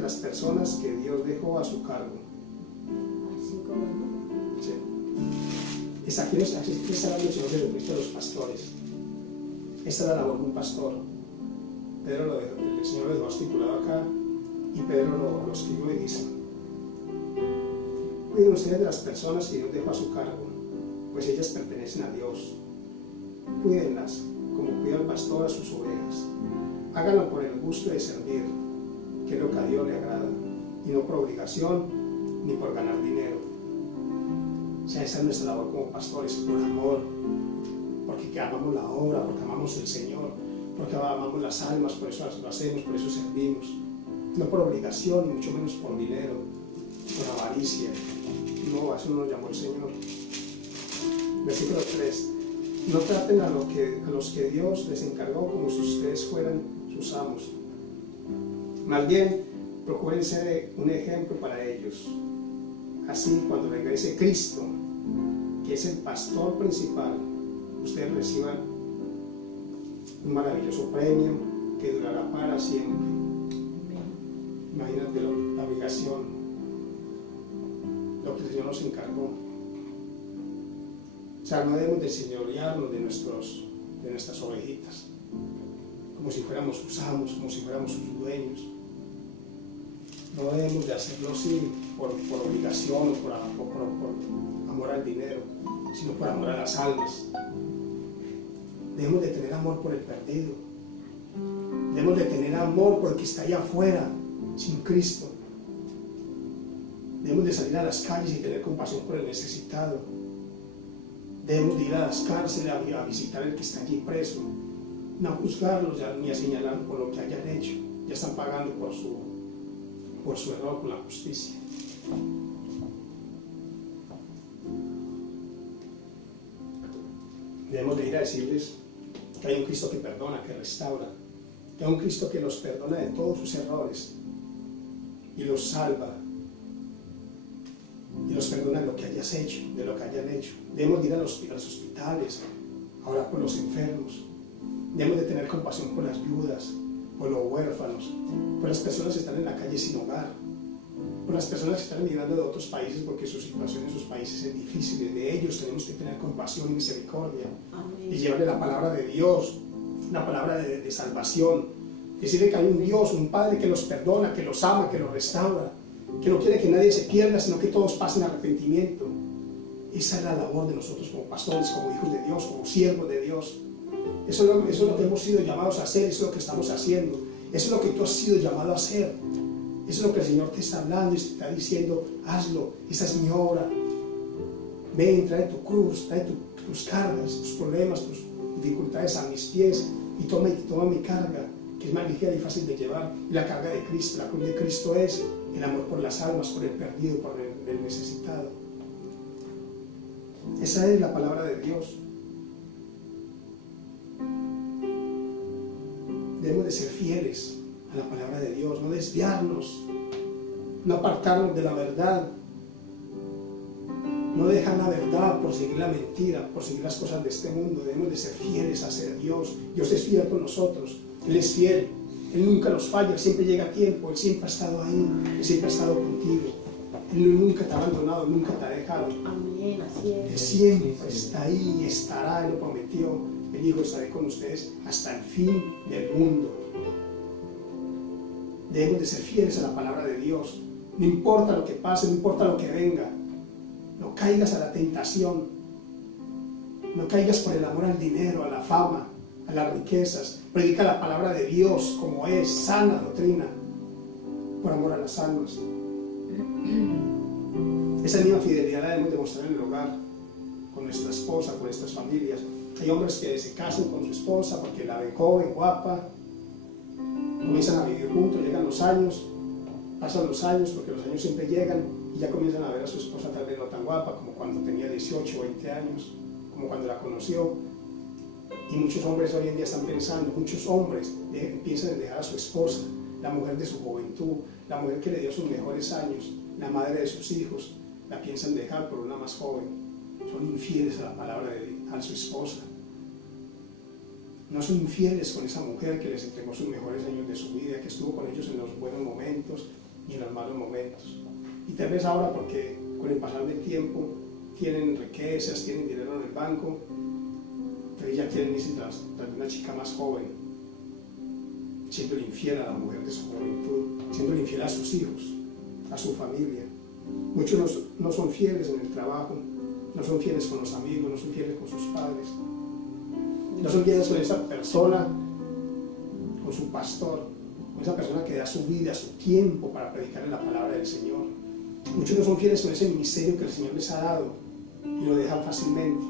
las personas que Dios dejó a su cargo. Al 5, ¿no? Sí. Es aquí está hablando el Señor Jesucristo de los pastores. Esta es la labor de un pastor. Pedro el Señor lo dejó estipulado acá y Pedro lo escribió y dice, cuiden ustedes de las personas que Dios dejó a su cargo, pues ellas pertenecen a Dios. Cuídenlas como cuida el pastor a sus ovejas. Háganlo por el gusto de servir, que es lo que a Dios le agrada, y no por obligación ni por ganar dinero. O sea, esa es nuestra labor como pastores, por amor, porque amamos la obra, porque amamos el Señor, porque amamos las almas, por eso lo hacemos, por eso servimos. No por obligación, ni mucho menos por dinero, por avaricia. No, a eso no nos llamó el Señor. Versículo 3. No traten a los que Dios les encargó como si ustedes fueran sus amos. Más bien, procuren ser un ejemplo para ellos. Así, cuando regrese Cristo, que es el pastor principal, ustedes reciban un maravilloso premio que durará para siempre. Imagínate la obligación, lo que el Señor nos encargó. O sea, no debemos de señorearnos de nuestras ovejitas, como si fuéramos sus amos, como si fuéramos sus dueños. No debemos de hacerlo así por obligación o por amor al dinero, sino por amor a las almas. Debemos de tener amor por el perdido. Debemos de tener amor por el que está allá afuera, sin Cristo. Debemos de salir a las calles y tener compasión por el necesitado. Debemos de ir a las cárceles a visitar al que está allí preso. No a juzgarlos ni a señalar por lo que hayan hecho. Ya están pagando por su error con la justicia. Debemos de ir a decirles que hay un Cristo que perdona, que restaura, que hay un Cristo que los perdona de todos sus errores y los salva y los perdona de lo que hayas hecho, de lo que hayan hecho. Debemos de ir a los hospitales a orar por los enfermos. Debemos de tener compasión por las viudas, por los huérfanos, por las personas que están en la calle sin hogar, por las personas que están emigrando de otros países porque su situación en sus países es difícil. De ellos tenemos que tener compasión y misericordia. Amén. Y llevarle la palabra de Dios, una palabra de salvación. Decirle que hay un Dios, un Padre que los perdona, que los ama, que los restaura, que no quiere que nadie se pierda, sino que todos pasen arrepentimiento. Esa es la labor de nosotros como pastores, como hijos de Dios, como siervos de Dios. Eso es lo que hemos sido llamados a hacer, eso es lo que estamos haciendo, eso es lo que tú has sido llamado a hacer, eso es lo que el Señor te está hablando y te está diciendo, hazlo, esa es mi obra. Ven, trae tu cruz, trae tus cargas, tus problemas, tus dificultades a mis pies y toma mi carga, que es más ligera y fácil de llevar. Y la carga de Cristo, la cruz de Cristo es el amor por las almas, por el perdido, por el necesitado. Esa es la palabra de Dios. Debemos de ser fieles a la palabra de Dios, no desviarnos, no apartarnos de la verdad, no dejar la verdad por seguir la mentira, por seguir las cosas de este mundo. Debemos de ser fieles a ser Dios. Dios es fiel con nosotros, Él es fiel, Él nunca nos falla, Él siempre llega a tiempo, Él siempre ha estado ahí, Él siempre ha estado contigo, Él nunca te ha abandonado, nunca te ha dejado. Amén, así es. Él siempre está ahí, estará, Él lo prometió. Él dijo, estaré con ustedes hasta el fin del mundo. Debemos de ser fieles a la palabra de Dios. No importa lo que pase, no importa lo que venga. No caigas a la tentación. No caigas por el amor al dinero, a la fama, a las riquezas. Predica la palabra de Dios como es, sana doctrina, por amor a las almas. Esa misma fidelidad la debemos demostrar en el hogar, con nuestra esposa, con nuestras familias. Hay hombres que se casan con su esposa porque la ven joven, guapa, comienzan a vivir juntos, llegan los años, pasan los años porque los años siempre llegan y ya comienzan a ver a su esposa tal vez no tan guapa como cuando tenía 18 o 20 años, como cuando la conoció. Y muchos hombres hoy en día están pensando, muchos hombres piensan en dejar a su esposa, la mujer de su juventud, la mujer que le dio sus mejores años, la madre de sus hijos, la piensan dejar por una más joven. Son infieles a la palabra de Dios, a su esposa. No son infieles con esa mujer que les entregó sus mejores años de su vida, que estuvo con ellos en los buenos momentos y en los malos momentos. Y tal vez ahora, porque con el pasar del tiempo tienen riquezas, tienen dinero en el banco, pero ya quieren irse tras de una chica más joven, siendo infiel a la mujer de su juventud, siendo infiel a sus hijos, a su familia. Muchos no son fieles en el trabajo, no son fieles con los amigos, no son fieles con sus padres, no son fieles con esa persona, con su pastor, con esa persona que da su vida, su tiempo para predicar la palabra del Señor. Muchos no son fieles con ese ministerio que el Señor les ha dado y lo dejan fácilmente.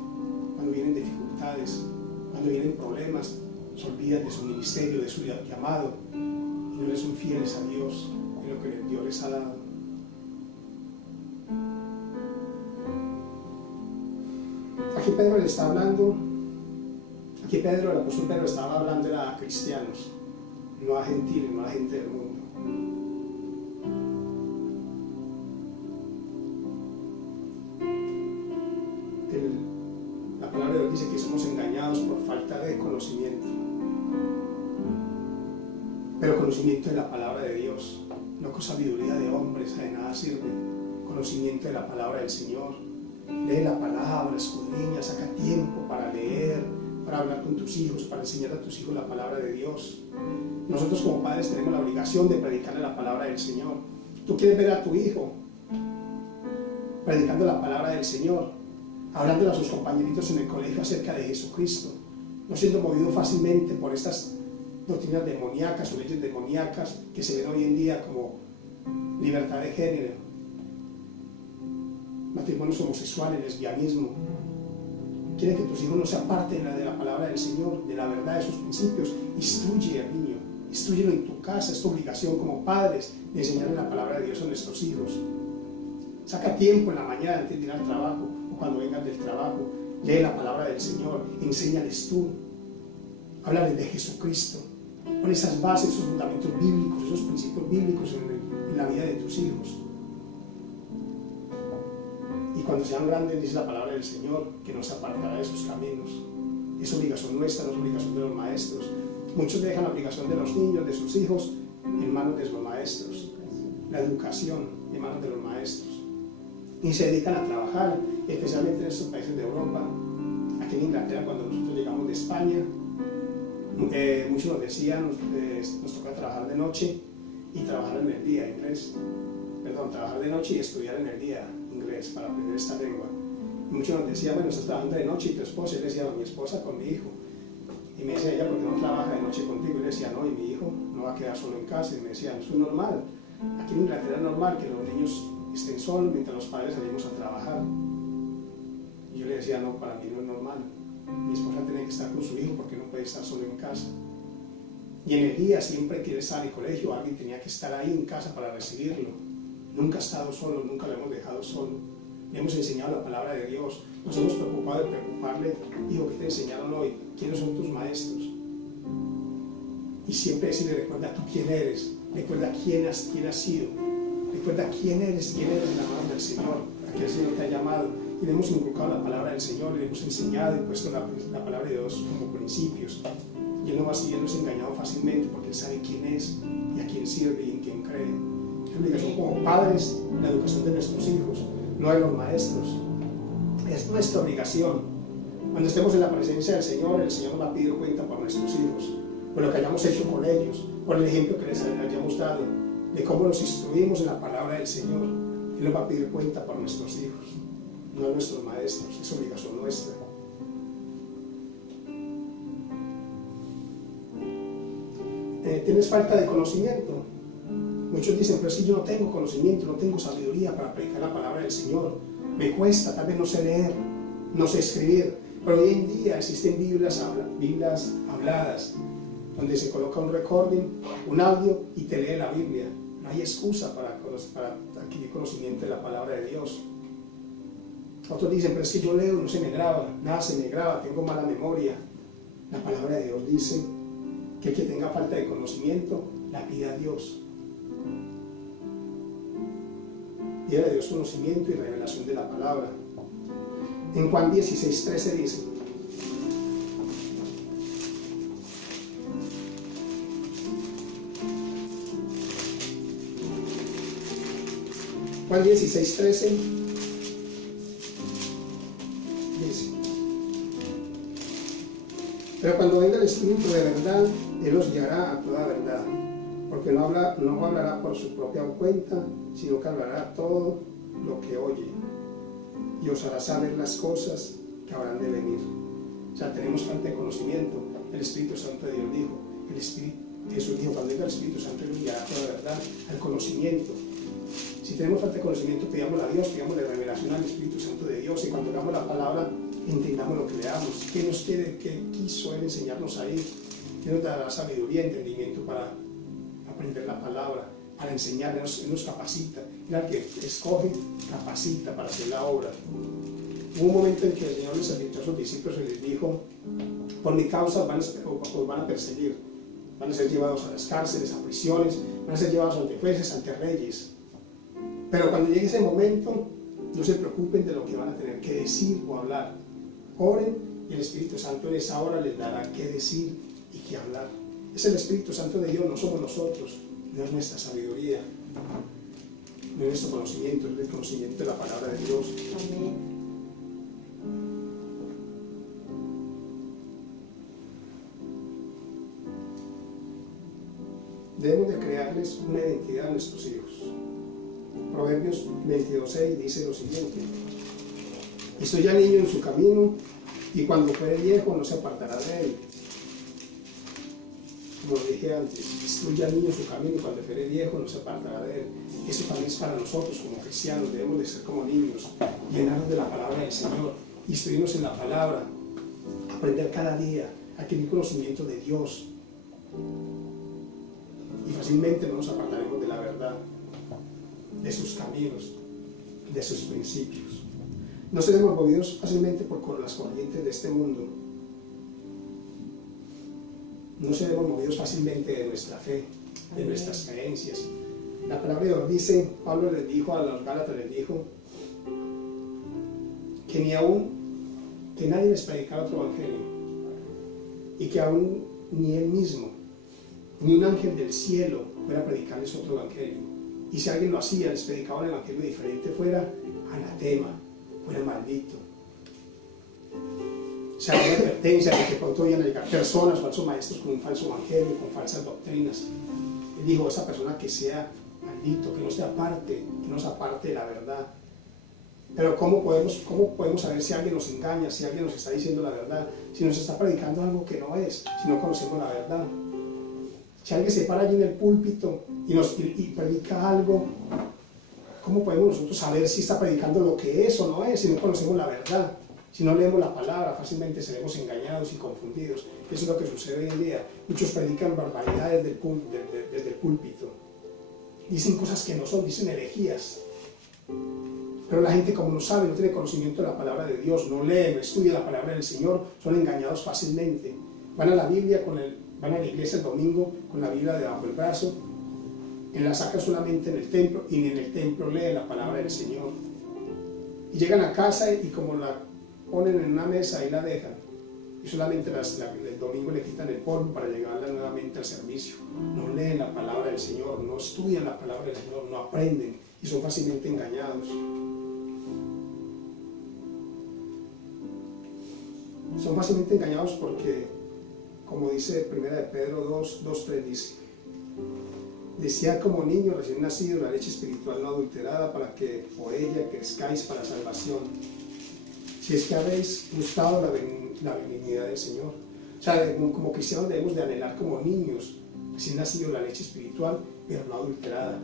Cuando vienen dificultades, cuando vienen problemas, se olvidan de su ministerio, de su llamado y no les son fieles a Dios en lo que Dios les ha dado. Aquí Pedro le está hablando, el apóstol Pedro estaba hablando a cristianos, no a gentiles, no a la gente del mundo. La palabra de Dios dice que somos engañados por falta de conocimiento, pero conocimiento de la palabra de Dios, no con sabiduría de hombres, de nada sirve. Conocimiento de la palabra del Señor. Lee la palabra, escudriña, saca tiempo para leer, para hablar con tus hijos, para enseñar a tus hijos la palabra de Dios. Nosotros como padres tenemos la obligación de predicarle la palabra del Señor. Tú quieres ver a tu hijo predicando la palabra del Señor, hablándole a sus compañeritos en el colegio acerca de Jesucristo, no siendo movido fácilmente por estas doctrinas demoníacas o leyes demoníacas que se ven hoy en día como libertad de género, matrimonios homosexuales, lesbianismo. Quiere que tus hijos no se aparten de la palabra del Señor, de la verdad de sus principios. Instruye al niño, instrúyelo en tu casa. Es tu obligación como padres de enseñarle la palabra de Dios a nuestros hijos. Saca tiempo en la mañana antes de ir al trabajo o cuando vengas del trabajo. Lee la palabra del Señor, enséñales tú. Háblales de Jesucristo. Pon esas bases, esos fundamentos bíblicos, esos principios bíblicos en la vida de tus hijos. Y cuando sean grandes, dice la palabra del Señor, que no se apartará de sus caminos. Es obligación nuestra, no es obligación de los maestros. Muchos dejan la obligación de los niños, de sus hijos, en manos de los maestros. La educación en manos de los maestros. Y se dedican a trabajar, especialmente en estos países de Europa. Aquí en Inglaterra, cuando nosotros llegamos de España, muchos nos decían, nos toca trabajar de noche y trabajar en el día, trabajar de noche y estudiar en el día inglés para aprender esta lengua. Y muchos nos decían, bueno, estás trabajando de noche y tu esposa. Y yo le decía, no, mi esposa con mi hijo. Y me decía ella, ¿por qué no trabaja de noche contigo? Y yo le decía, no, y mi hijo no va a quedar solo en casa. Y me decían, eso es normal. Aquí en Inglaterra es normal que los niños estén solos mientras los padres salimos a trabajar. Y yo le decía, no, para mí no es normal. Mi esposa tiene que estar con su hijo porque no puede estar solo en casa. Y en el día, siempre que él estaba en el colegio, alguien tenía que estar ahí en casa para recibirlo. Nunca ha estado solo, nunca lo hemos dejado solo. Le hemos enseñado la palabra de Dios. Nos hemos preocupado de preocuparle. Hijo, ¿qué te enseñaron hoy? ¿Quiénes son tus maestros? Y siempre decirle, recuerda tú quién eres. Recuerda quién has sido. Recuerda quién eres en la mano del Señor. A qué el Señor te ha llamado. Y le hemos inculcado la palabra del Señor. Le hemos enseñado y puesto la palabra de Dios como principios. Y él no va siguiéndose engañado fácilmente porque él sabe quién es y a quién sirve y en quién cree. Es obligación como padres la educación de nuestros hijos, no de los maestros. Es nuestra obligación. Cuando estemos en la presencia del Señor, el Señor nos va a pedir cuenta por nuestros hijos, por lo que hayamos hecho con ellos, por el ejemplo que les hayamos dado, de cómo los instruimos en la palabra del Señor. Él nos va a pedir cuenta por nuestros hijos, no a nuestros maestros. Es obligación nuestra. ¿Tienes falta de conocimiento? Muchos dicen, pero si yo no tengo conocimiento, no tengo sabiduría para predicar la palabra del Señor. Me cuesta, tal vez no sé leer, no sé escribir. Pero hoy en día existen Biblias habladas, donde se coloca un recording, un audio y te lee la Biblia. No hay excusa para adquirir conocimiento de la palabra de Dios. Otros dicen, pero es que yo leo y no se me graba, nada se me graba, tengo mala memoria. La palabra de Dios dice que el que tenga falta de conocimiento, la pida a Dios. Pida a Dios conocimiento y revelación de la palabra. En Juan 16:13 dice, Juan 16:13 dice, pero cuando venga el Espíritu de verdad, Él os guiará a toda verdad, porque no hablará por su propia cuenta, sino que hablará todo lo que oye, y os hará saber las cosas que habrán de venir. O sea, tenemos falta de conocimiento. El Espíritu Santo de Dios dijo, Jesús dijo, cuando venga el Espíritu Santo, Él nos guiará a toda verdad, al conocimiento. Si tenemos falta de conocimiento, pidámosle a Dios, pidámosle revelación al Espíritu Santo de Dios, y cuando hagamos la palabra, entendamos lo que leamos, qué nos quiere, qué quiso Él enseñarnos ahí, qué nos dará sabiduría, entendimiento para aprender la palabra, para enseñar. Él nos capacita. Mira, que escoge, capacita para hacer la obra. Hubo un momento en que el Señor les advirtió a sus discípulos y les dijo, por mi causa os van a perseguir, van a ser llevados a las cárceles, a prisiones, van a ser llevados ante jueces, ante reyes. Pero cuando llegue ese momento, no se preocupen de lo que van a tener que decir o hablar. Oren y el Espíritu Santo en esa hora les dará qué decir y qué hablar. Es el Espíritu Santo de Dios, no somos nosotros, no es nuestra sabiduría, no es nuestro conocimiento, es el conocimiento de la palabra de Dios. Amén. Debemos de crearles una identidad a nuestros hijos. Proverbios 22:6 dice lo siguiente: estoy ya niño en su camino, y cuando fuere viejo no se apartará de él. Como lo dije antes, estoy ya niño en su camino, y cuando fuere viejo no se apartará de él. Eso también es para nosotros como cristianos. Debemos de ser como niños, llenarnos de la palabra del Señor, instruirnos en la palabra, aprender cada día, adquirir conocimiento de Dios, y fácilmente no nos apartaremos de la verdad, de sus caminos, de sus principios. No seremos movidos fácilmente por las corrientes de este mundo. No seremos movidos fácilmente de nuestra fe, de nuestras creencias. La palabra de Dios dice, Pablo les dijo a los Gálatas, les dijo que que nadie les predicara otro evangelio, y que aún ni él mismo, ni un ángel del cielo fuera a predicarles otro evangelio. Y si alguien lo hacía, les predicaba un evangelio diferente, fuera anatema, fuera maldito. O sea, hay advertencia de que pronto vayan a llegar personas, falsos maestros con un falso evangelio, con falsas doctrinas. Él dijo, esa persona que sea maldito, que no se aparte de la verdad. Pero ¿cómo podemos saber si alguien nos engaña, si alguien nos está diciendo la verdad, si nos está predicando algo que no es, si no conocemos la verdad? Si alguien se para allí en el púlpito y predica algo, ¿cómo podemos nosotros saber si está predicando lo que es o no es, si no conocemos la verdad? Si no leemos la palabra, fácilmente seremos engañados y confundidos. Eso es lo que sucede hoy en día. Muchos predican barbaridades desde el púlpito. Dicen cosas que no son, dicen herejías. Pero la gente, como no sabe, no tiene conocimiento de la palabra de Dios, no lee, no estudia la palabra del Señor, son engañados fácilmente. Van a la iglesia el domingo con la Biblia debajo del brazo, la sacan solamente en el templo, y ni en el templo leen la palabra del Señor. Y llegan a casa y como la ponen en una mesa y la dejan, y solamente el domingo le quitan el polvo para llevarla nuevamente al servicio. No leen la palabra del Señor, no estudian la palabra del Señor, no aprenden, y son fácilmente engañados. Son fácilmente engañados porque, como dice 1 Pedro 2:3 dice, desead como niños recién nacidos la leche espiritual no adulterada, para que por ella crezcáis para salvación, si es que habéis gustado la benignidad del Señor. O sea, como cristianos debemos de anhelar como niños recién nacido la leche espiritual, pero no adulterada.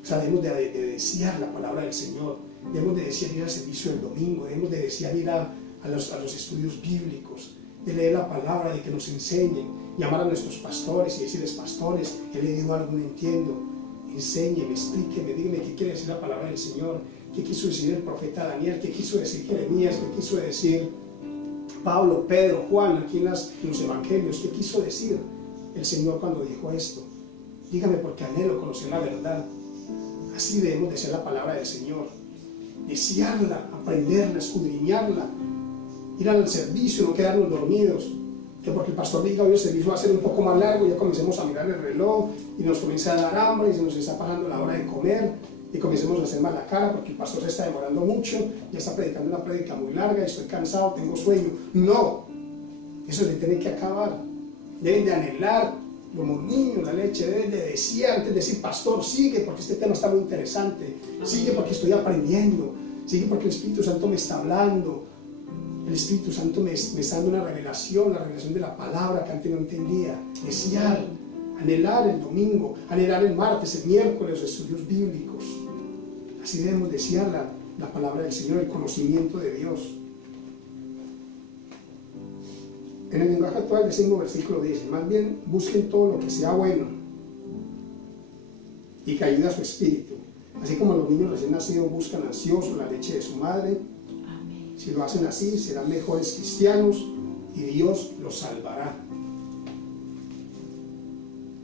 O sea, debemos de desear la palabra del Señor, debemos de desear ir al servicio del domingo, debemos de desear ir a los estudios bíblicos, de leer la palabra, de que nos enseñen, llamar a nuestros pastores y decirles: pastores, he leído algo, no entiendo, enséñeme, explíqueme, dígame qué quiere decir la palabra del Señor, qué quiso decir el profeta Daniel, qué quiso decir Jeremías, qué quiso decir Pablo, Pedro, Juan, aquí en los evangelios, qué quiso decir el Señor cuando dijo esto. Dígame, porque anhelo conocer la verdad. Así debemos de ser la palabra del Señor, desearla, aprenderla, escudriñarla, ir al servicio, no quedarnos dormidos, que porque el pastor diga: hoy el servicio va a ser un poco más largo, ya comencemos a mirar el reloj y nos comienza a dar hambre y se nos está pasando la hora de comer y comencemos a hacer mal la cara porque el pastor se está demorando mucho, ya está predicando una prédica muy larga y estoy cansado, tengo sueño. No, eso le tiene que acabar. Deben de anhelar como niños la leche, deben de desear antes de decir: pastor, sigue porque este tema está muy interesante, sigue porque estoy aprendiendo, sigue porque el Espíritu Santo me está hablando. El Espíritu Santo me está dando una revelación, la revelación de la palabra que antes no entendía. Desear, anhelar el domingo, anhelar el martes, el miércoles, los estudios bíblicos. Así debemos desear la palabra del Señor, el conocimiento de Dios. En el lenguaje actual, el 5 versículo dice: más bien busquen todo lo que sea bueno y que ayude a su espíritu. Así como los niños recién nacidos buscan ansiosos la leche de su madre. Si lo hacen así, serán mejores cristianos y Dios los salvará.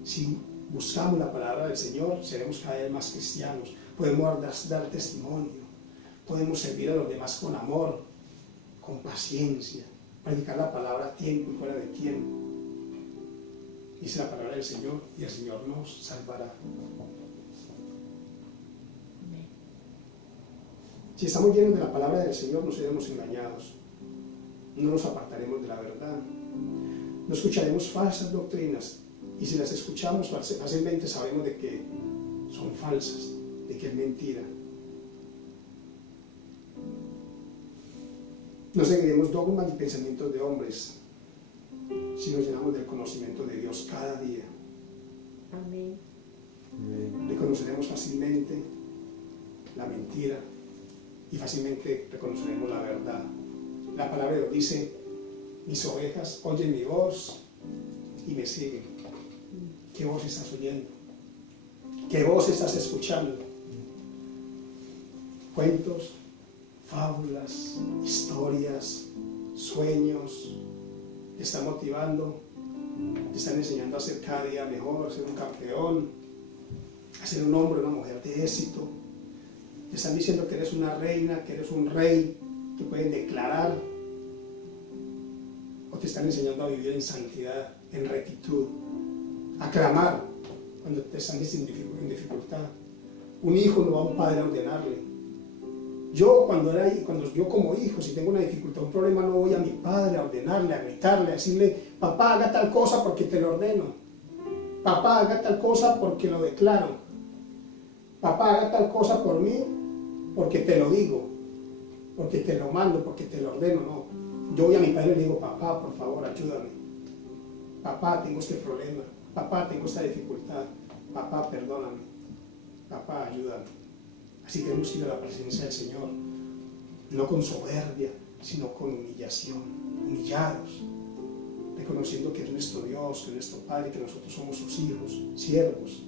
Si buscamos la palabra del Señor, seremos cada vez más cristianos. Podemos dar testimonio, podemos servir a los demás con amor, con paciencia, predicar la palabra a tiempo y fuera de tiempo. Dice la palabra del Señor y el Señor nos salvará. Si estamos llenos de la palabra del Señor, no seremos engañados, no nos apartaremos de la verdad, no escucharemos falsas doctrinas, y si las escuchamos fácilmente sabemos de que son falsas, de que es mentira. No seguiremos dogmas y pensamientos de hombres, si nos llenamos del conocimiento de Dios cada día. Amén. Reconoceremos fácilmente la mentira y fácilmente reconoceremos la verdad. La palabra de Dios dice: mis ovejas oyen mi voz y me siguen. ¿Qué voz estás oyendo? ¿Qué voz estás escuchando? Cuentos, fábulas, historias, sueños, te están motivando, te están enseñando a ser cada día mejor, a ser un campeón, a ser un hombre o una mujer de éxito. Te están diciendo que eres una reina, que eres un rey, que pueden declarar, o te están enseñando a vivir en santidad, en rectitud, a clamar cuando te están en dificultad. Un hijo no va a un padre a ordenarle. Yo cuando yo como hijo, si tengo una dificultad, un problema, no voy a mi padre a ordenarle, a gritarle, a decirle: papá, haga tal cosa porque te lo ordeno. Papá, haga tal cosa porque lo declaro. Papá, haga tal cosa por mí porque te lo digo, porque te lo mando, porque te lo ordeno. No, yo voy a mi padre y le digo: papá, por favor, ayúdame. Papá, tengo este problema. Papá, tengo esta dificultad. Papá, perdóname. Papá, ayúdame. Así tenemos que ir a la presencia del Señor, no con soberbia, sino con humillación, humillados, reconociendo que es nuestro Dios, que es nuestro Padre, que nosotros somos sus hijos, siervos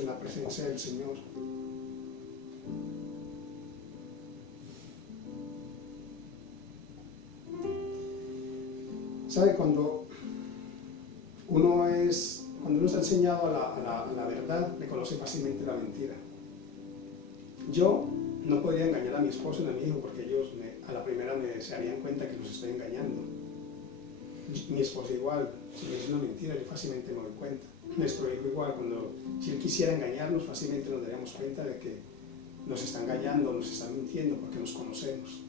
en la presencia del Señor. ¿Sabe? Cuando uno está enseñado a la verdad, reconoce fácilmente la mentira. Yo no podría engañar a mi esposo ni a mi hijo porque ellos a la primera se darían cuenta que los estoy engañando. Mi esposa igual, si me dice una mentira, yo fácilmente me doy cuenta. Nuestro hijo igual, si él quisiera engañarnos, fácilmente nos daríamos cuenta de que nos está engañando, nos está mintiendo, porque nos conocemos,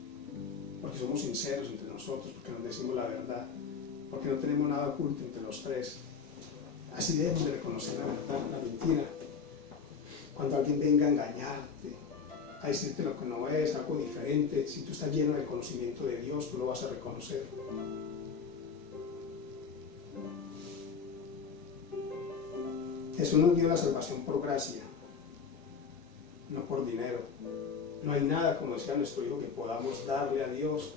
porque somos sinceros entre nosotros, porque nos decimos la verdad, porque no tenemos nada oculto entre los tres. Así debemos de reconocer la verdad, la mentira. Cuando alguien venga a engañarte, a decirte lo que no es, algo diferente, si tú estás lleno del conocimiento de Dios, tú lo vas a reconocer. Jesús nos dio la salvación por gracia, no por dinero. No hay nada, como decía nuestro hijo, que podamos darle a Dios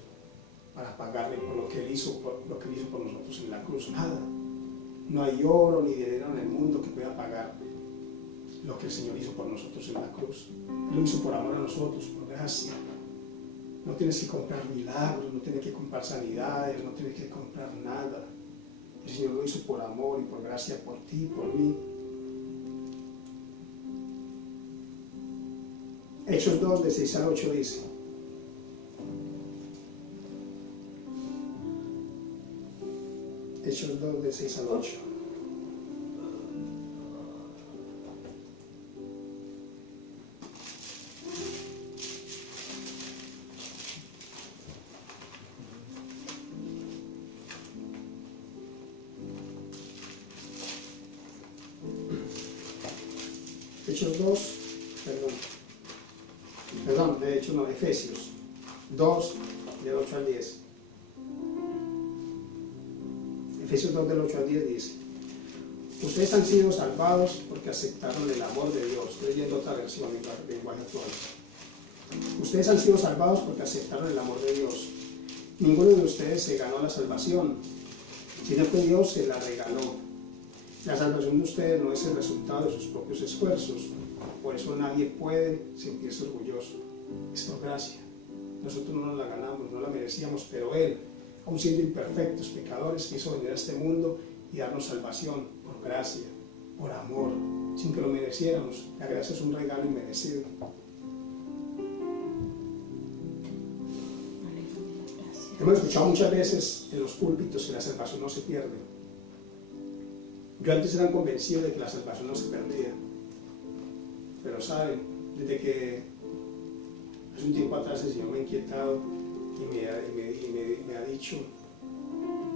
para pagarle por lo que Él hizo, por nosotros en la cruz. Nada. No hay oro ni dinero en el mundo que pueda pagar lo que el Señor hizo por nosotros en la cruz. Él lo hizo por amor a nosotros, por gracia. No tienes que comprar milagros, no tienes que comprar sanidades, no tienes que comprar nada. El Señor lo hizo por amor y por gracia, por ti, por mí. Hechos 2, de 6 al 8 dice: Hechos 2, de 6 al 8. Hechos 2, de hecho no, Efesios 2, del 8 al 10. Efesios 2, del 8 al 10 dice: ustedes han sido salvados porque aceptaron el amor de Dios. Estoy leyendo otra versión en lenguaje actual. Ustedes han sido salvados porque aceptaron el amor de Dios. Ninguno de ustedes se ganó la salvación, sino que Dios se la regaló. La salvación de ustedes no es el resultado de sus propios esfuerzos. Por eso nadie puede sentirse orgulloso. Es por gracia. Nosotros no nos la ganamos, no la merecíamos, pero Él, aun siendo imperfectos, pecadores, quiso venir a este mundo y darnos salvación por gracia, por amor, sin que lo mereciéramos. La gracia es un regalo inmerecido. Hemos escuchado muchas veces en los púlpitos que la salvación no se pierde. Yo antes era convencido de que la salvación no se perdía. Pero saben, desde que hace un tiempo atrás el Señor me ha inquietado y me ha dicho: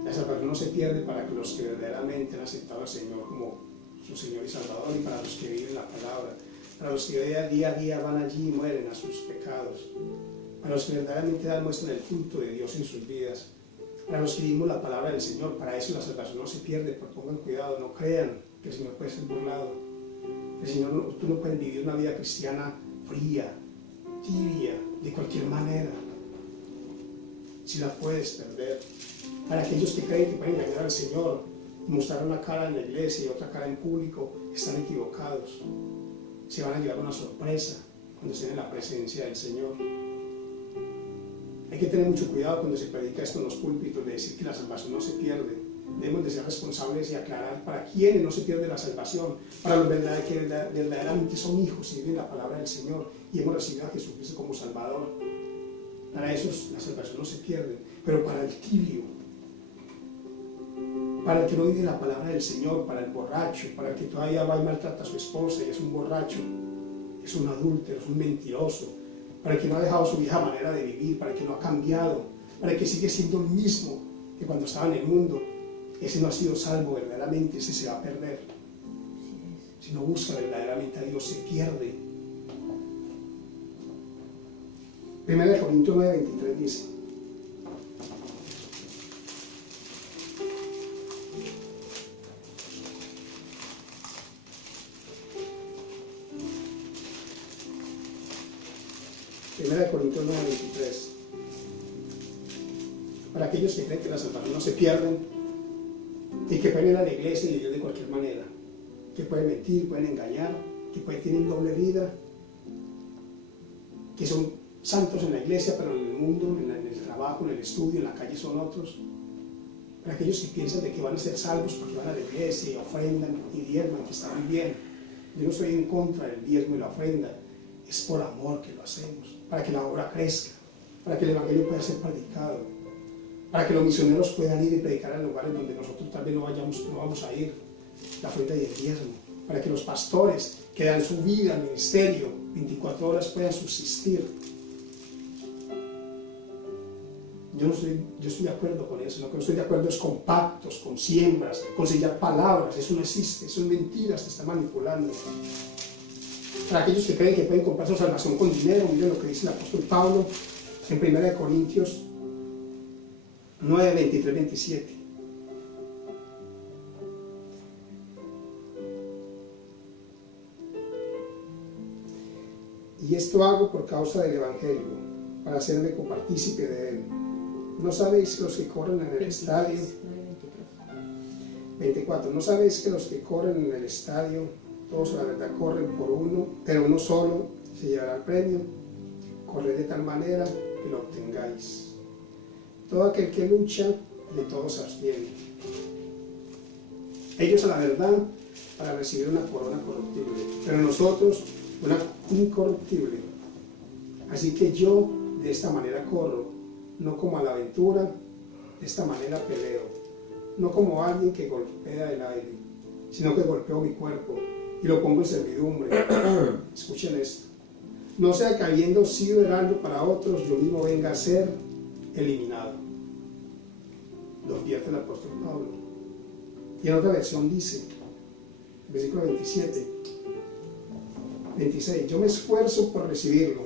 la salvación no se pierde para que los que verdaderamente han aceptado al Señor como su Señor y Salvador, y para los que viven la palabra, para los que día a día van allí y mueren a sus pecados, para los que verdaderamente muestran el fruto de Dios en sus vidas, para los que vivimos la palabra del Señor. Para eso la salvación no se pierde. Pero pongan cuidado, no crean que el Señor puede ser burlado. El Señor, tú no puedes vivir una vida cristiana fría, tibia, de cualquier manera. Si la puedes perder. Para aquellos que creen que pueden engañar al Señor y mostrar una cara en la iglesia y otra cara en público, están equivocados. Se van a llevar una sorpresa cuando estén en la presencia del Señor. Hay que tener mucho cuidado cuando se predica esto en los púlpitos, de decir que la salvación no se pierde. Debemos de ser responsables y aclarar para quiénes no se pierde la salvación, para los que verdaderamente son hijos y viven la palabra del Señor y hemos recibido a Jesucristo como Salvador. Para esos la salvación no se pierde, pero para el tibio, para el que no vive la palabra del Señor, para el borracho, para el que todavía va y maltrata a su esposa y es un borracho, es un adúltero, es un mentiroso, para el que no ha dejado su vieja manera de vivir, para el que no ha cambiado, para el que sigue siendo el mismo que cuando estaba en el mundo, ese no ha sido salvo verdaderamente, ese se va a perder. Si no busca verdaderamente a Dios, se pierde. 1 Corintios 9:23 dice: Corintios 9:23. Para aquellos que creen que la salvación no se pierden y que pueden ir a la iglesia y vivir de cualquier manera, que pueden mentir, pueden engañar, que tienen doble vida, que son santos en la iglesia, pero en el mundo, en el trabajo, en el estudio, en la calle son otros. Para aquellos que piensan de que van a ser salvos porque van a la iglesia y ofrendan y diezman, que está muy bien. Yo no estoy en contra del diezmo y la ofrenda, es por amor que lo hacemos, para que la obra crezca, para que el evangelio pueda ser predicado, para que los misioneros puedan ir y predicar en lugares donde nosotros tal vez no vamos a ir, la ofrenda y el diezmo, para que los pastores que dan su vida al ministerio 24 horas puedan subsistir. Yo estoy de acuerdo con eso. Lo que no estoy de acuerdo es con pactos, con siembras, con sellar palabras. Eso no existe, son mentiras, te están manipulando. Para aquellos que creen que pueden comprar su salvación con dinero, miren lo que dice el apóstol Pablo en 1 Corintios 9, 23, 27. y esto hago por causa del Evangelio, para hacerme copartícipe de él. ¿No sabéis que los que corren en el estadio? 24. ¿No sabéis que los que corren en el estadio, todos a la verdad corren por uno, pero uno solo se llevará el premio? Corred de tal manera que lo obtengáis. Todo aquel que lucha, de todo se abstiene. Ellos a la verdad para recibir una corona corruptible, pero nosotros una incorruptible. Así que yo de esta manera corro, no como a la aventura, de esta manera peleo, no como alguien que golpea el aire, sino que golpeo mi cuerpo y lo pongo en servidumbre. Escuchen esto. No sea que habiendo sido heraldo para otros, yo mismo venga a ser eliminado. Lo advierte el apóstol Pablo. Y en otra versión dice, versículo 26, yo me esfuerzo por recibirlo,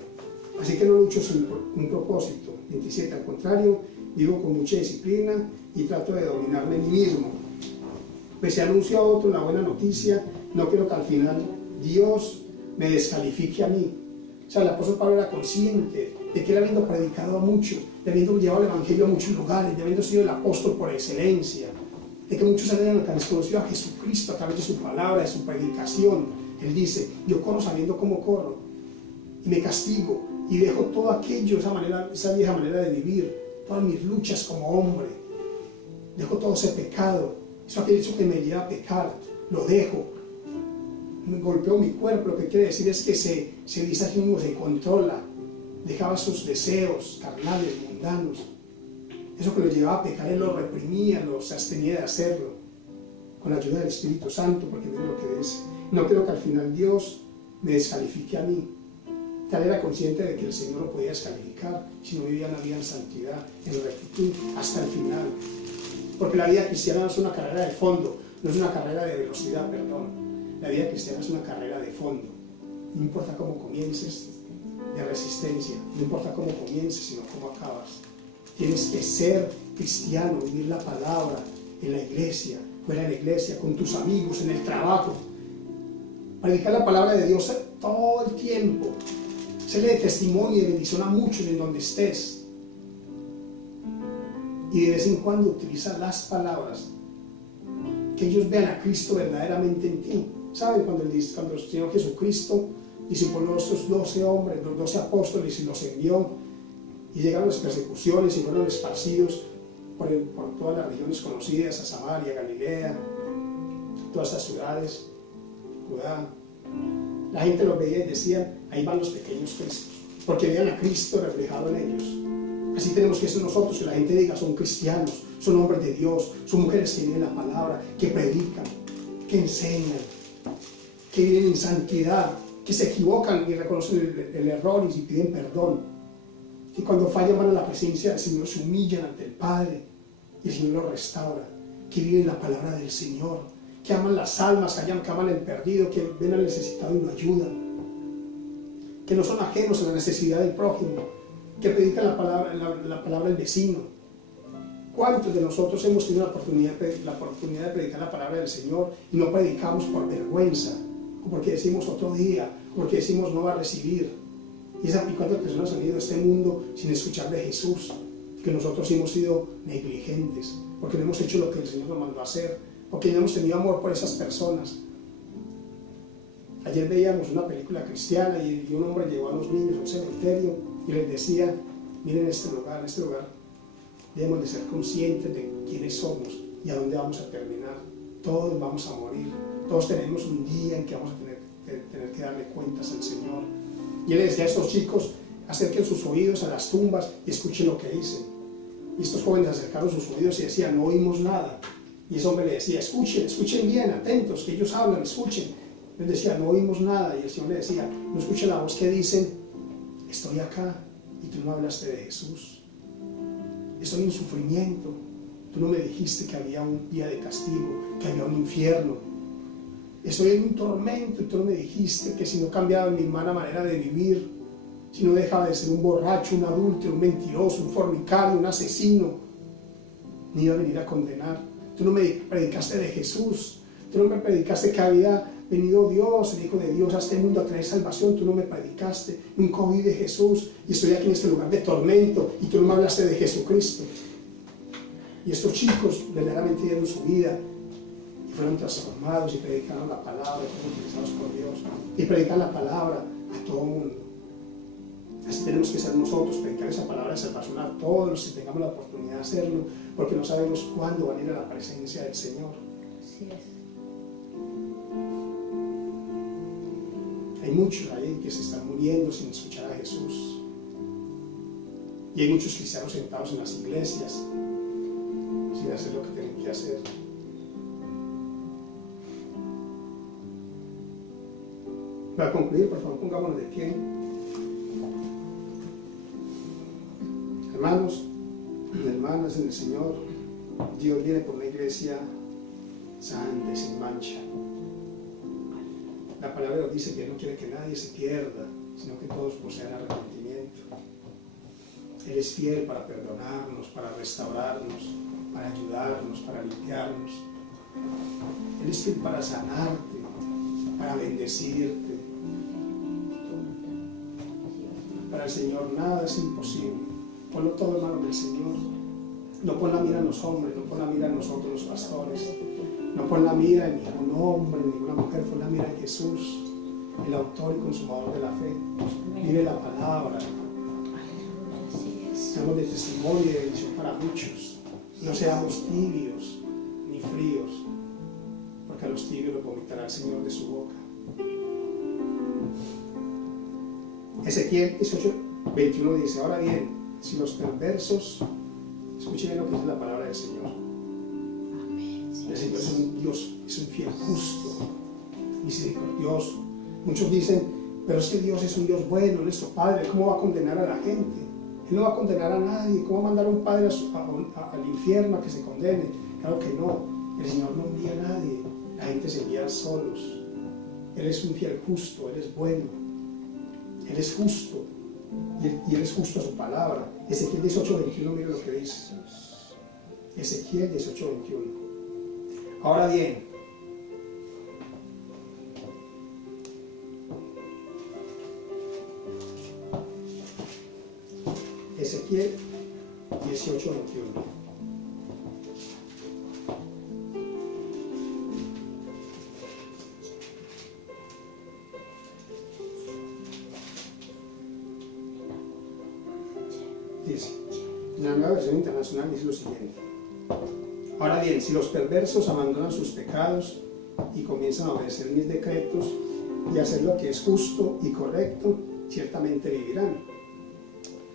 así que no lucho sin un propósito. 27, al contrario, vivo con mucha disciplina y trato de dominarme a mí mismo. Pues si anuncio a otro la buena noticia, no quiero que al final Dios me descalifique a mí. O sea, el apóstol Pablo era consciente de que él habiendo predicado mucho, de habiendo llevado el evangelio a muchos lugares, de habiendo sido el apóstol por excelencia, de que muchos habían conocido a Jesucristo a través de su palabra, de su predicación. Él dice, yo corro sabiendo cómo corro, y me castigo, y dejo todo aquello, esa vieja manera de vivir, todas mis luchas como hombre, dejo todo ese pecado, eso que me lleva a pecar, lo dejo, me golpeo mi cuerpo. Lo que quiere decir es que se dice a sí mismo, se controla, dejaba sus deseos carnales, mundanos, eso que lo llevaba a pecar, él lo reprimía, se abstenía de hacerlo, con la ayuda del Espíritu Santo, porque mira lo que dice, no quiero que al final Dios me descalifique a mí. Tal era consciente de que el Señor lo podía descalificar si no vivía una vida en santidad, en rectitud, hasta el final. Porque la vida cristiana no es una carrera de fondo, no es una carrera de velocidad, perdón. La vida cristiana es una carrera de fondo. No importa cómo comiences, de resistencia, no importa cómo comiences, sino cómo acabas. Tienes que ser cristiano, vivir la palabra en la iglesia, fuera de la iglesia, con tus amigos, en el trabajo. Predicar la palabra de Dios todo el tiempo. Serle de testimonio y de bendición a muchos en donde estés. Y de vez en cuando utiliza las palabras, que ellos vean a Cristo verdaderamente en ti. ¿Saben? Cuando el Señor Jesucristo discipuló a estos 12 hombres, los 12 apóstoles, y los envió, y llegaron las persecuciones y fueron esparcidos por todas las regiones conocidas, a Samaria, Galilea, todas estas ciudades, Judá. La gente los veía y decía, ahí van los pequeños Cristos, porque veían a Cristo reflejado en ellos. Así tenemos que ser nosotros, que la gente diga, son cristianos, son hombres de Dios, son mujeres que viven la palabra, que predican, que enseñan, que viven en santidad, que se equivocan y reconocen el error y piden perdón, que cuando fallan van a la presencia del Señor, se humillan ante el Padre y el Señor los restaura, que viven la palabra del Señor, que aman las almas, que aman el perdido, que ven al necesitado y lo ayudan, que no son ajenos a la necesidad del prójimo, que predican la palabra del vecino. ¿Cuántos de nosotros hemos tenido la oportunidad de predicar la palabra del Señor y no predicamos por vergüenza, o porque decimos otro día, o porque decimos no va a recibir? Y cuántas personas han ido a este mundo sin escuchar de Jesús, que nosotros hemos sido negligentes, porque no hemos hecho lo que el Señor nos mandó a hacer, porque no hemos tenido amor por esas personas. Ayer veíamos una película cristiana y un hombre llevó a los niños a un cementerio y les decía, miren este lugar debemos de ser conscientes de quiénes somos y a dónde vamos a terminar. Todos vamos a morir, todos tenemos un día en que vamos a tener que darle cuentas al Señor. Y él le decía a estos chicos, acerquen sus oídos a las tumbas y escuchen lo que dicen. Y estos jóvenes acercaron sus oídos y decían, no oímos nada. Y ese hombre le decía, escuchen bien, atentos, que ellos hablan, escuchen. Él decía, no oímos nada. Y el Señor le decía, no escuchen la voz que dicen, estoy acá y tú no hablaste de Jesús. Estoy en sufrimiento. Tú no me dijiste que había un día de castigo, que había un infierno. Estoy en un tormento y tú no me dijiste que si no cambiaba mi mala manera de vivir, si no dejaba de ser un borracho, un adúltero, un mentiroso, un fornicario, un asesino, me iba a venir a condenar. Tú no me predicaste de Jesús. Tú no me predicaste que había venido Dios, el Hijo de Dios, a este mundo a traer salvación, tú no me predicaste, nunca oí de Jesús, y estoy aquí en este lugar de tormento, y tú no me hablaste de Jesucristo. Y estos chicos verdaderamente dieron su vida, y fueron transformados, y predicaron la palabra, y fueron utilizados por Dios, y predican la palabra a todo el mundo. Así tenemos que ser nosotros, predicar esa palabra de salvación a todos, si tengamos la oportunidad de hacerlo, porque no sabemos cuándo van a ir a la presencia del Señor. Así es. Hay muchos ahí que se están muriendo sin escuchar a Jesús. Y hay muchos cristianos sentados en las iglesias sin hacer lo que tienen que hacer. Para concluir, por favor, pongámonos de pie. Hermanos, hermanas en el Señor, Dios viene por una iglesia santa y sin mancha. La palabra nos dice que no quiere que nadie se pierda, sino que todos posean arrepentimiento. Él es fiel para perdonarnos, para restaurarnos, para ayudarnos, para limpiarnos. Él es fiel para sanarte, para bendecirte. Para el Señor nada es imposible. Ponlo todo en manos del Señor. No pon la mira en los hombres, no pon la mira en nosotros los pastores. No pon la mira en ningún hombre, en ninguna mujer, pon la mira en Jesús, el autor y consumador de la fe. Vive la palabra. Seamos de testimonio y de bendición para muchos. No seamos tibios ni fríos, porque a los tibios los vomitará el Señor de su boca. Ezequiel 18:21 dice: ahora bien, si los perversos, escuchen bien lo que dice la palabra del Señor. El Señor es un Dios, es un fiel justo, misericordioso. Muchos dicen, pero es que Dios es un Dios bueno, nuestro Padre, ¿cómo va a condenar a la gente? Él no va a condenar a nadie. ¿Cómo va a mandar a un Padre al infierno a que se condene? Claro que no. El Señor no envía a nadie. La gente se envía solos. Él es un fiel justo, Él es bueno. Él es justo. Y Él es justo a su palabra. Ezequiel 18:21, mira lo que dice. Ezequiel 18:21. Ahora bien, Ezequiel 18:21. Dice, en la Nueva Versión Internacional dice lo siguiente: ahora bien, si los perversos abandonan sus pecados y comienzan a obedecer mis decretos y hacer lo que es justo y correcto, ciertamente vivirán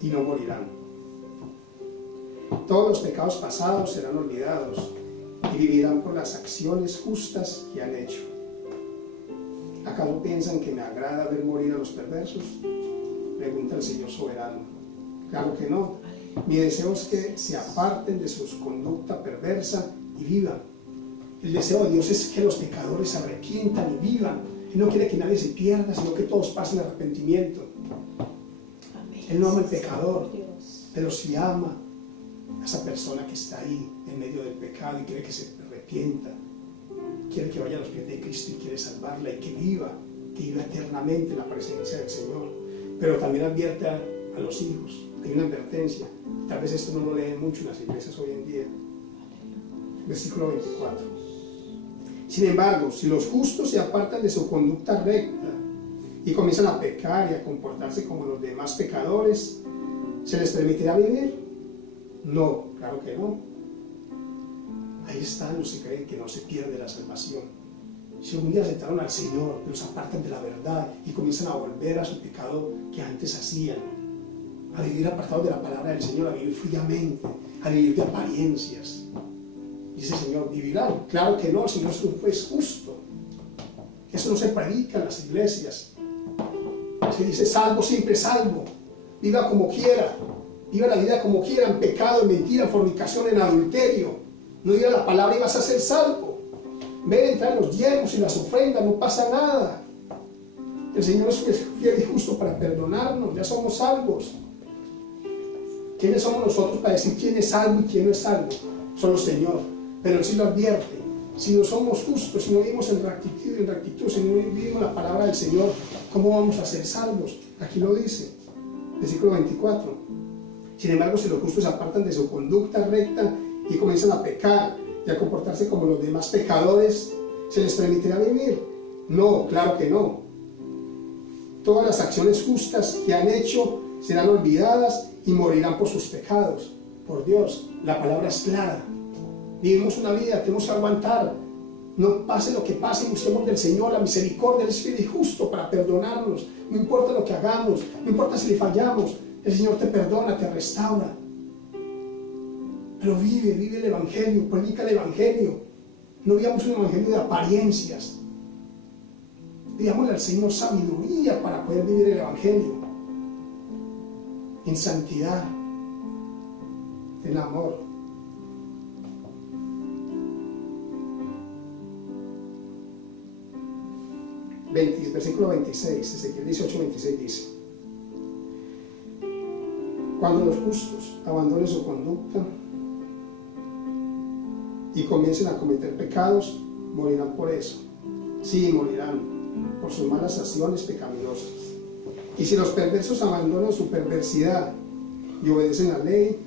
y no morirán. Todos los pecados pasados serán olvidados y vivirán por las acciones justas que han hecho. ¿Acaso piensan que me agrada ver morir a los perversos? Pregunta el Señor soberano. Claro que no. Mi deseo es que se aparten de su conducta perversa y vivan. El deseo de Dios es que los pecadores se arrepientan y vivan. Él no quiere que nadie se pierda, sino que todos pasen arrepentimiento. Él no ama al pecador, pero sí ama a esa persona que está ahí en medio del pecado y quiere que se arrepienta. Quiere que vaya a los pies de Cristo y quiere salvarla y que viva eternamente en la presencia del Señor. Pero también advierte a los hijos. Hay una advertencia. Tal vez esto no lo leen mucho en las iglesias hoy en día. Versículo 24. Sin embargo, si los justos se apartan de su conducta recta y comienzan a pecar y a comportarse como los demás pecadores, ¿se les permitirá vivir? No, claro que no. Ahí están los que creen que no se pierde la salvación. Si algún día aceptaron al Señor, pero se apartan de la verdad y comienzan a volver a su pecado que antes hacían, a vivir apartados de la palabra del Señor, a vivir fríamente, a vivir de apariencias. Dice el Señor, ¿vivirán? Claro que no, el Señor es justo. Eso no se predica en las iglesias. Se dice, salvo, siempre salvo. Viva como quiera. Viva la vida como quiera, en pecado, en mentira, en fornicación, en adulterio. No diga la palabra y vas a ser salvo. Ven, entrar en los diezmos y las ofrendas, no pasa nada. El Señor es fiel y justo para perdonarnos, ya somos salvos. ¿Quiénes somos nosotros para decir quién es salvo y quién no es salvo? Solo el Señor. Pero Él sí lo advierte. Si no somos justos, si no vivimos en rectitud, si no vivimos la palabra del Señor, ¿cómo vamos a ser salvos? Aquí lo dice, versículo 24. Sin embargo, si los justos se apartan de su conducta recta y comienzan a pecar y a comportarse como los demás pecadores, ¿se les permitirá vivir? No, claro que no. Todas las acciones justas que han hecho serán olvidadas y morirán por sus pecados. Por Dios, la palabra es clara. Vivimos una vida, tenemos que aguantar. No pase lo que pase, busquemos del Señor la misericordia, el Espíritu justo para perdonarnos. No importa lo que hagamos, no importa si le fallamos, el Señor te perdona, te restaura. Pero vive el Evangelio, predica el Evangelio. No vivamos un Evangelio de apariencias. Pidámosle al Señor sabiduría para poder vivir el Evangelio en santidad, en amor. Versículo 26, Ezequiel 18, 26 dice: cuando los justos abandonen su conducta y comiencen a cometer pecados, morirán por eso. Sí, morirán por sus malas acciones pecaminosas. Y si los perversos abandonan su perversidad y obedecen la ley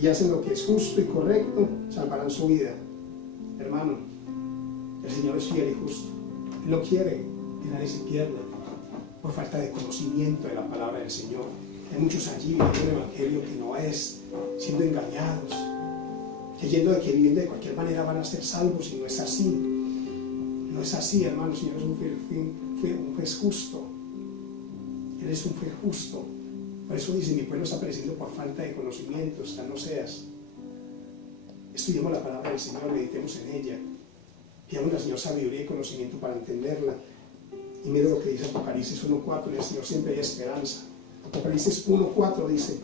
y hacen lo que es justo y correcto, salvarán su vida. Hermano, el Señor es fiel y justo. Él lo quiere que nadie se pierda por falta de conocimiento de la palabra del Señor. Hay muchos allí viviendo un evangelio que no es, siendo engañados, creyendo de que viviendo de cualquier manera van a ser salvos, y no es así. No es así, hermano. El Señor es un juez justo. Él es un juez justo. Por eso dice: mi pueblo está pereciendo por falta de conocimiento. Hasta no seas. Estudiemos la palabra del Señor, meditemos en ella. Pidamos al Señor sabiduría y conocimiento para entenderla. Y mire lo que dice Apocalipsis 1:4, en el Señor siempre hay esperanza. Apocalipsis 1:4 dice: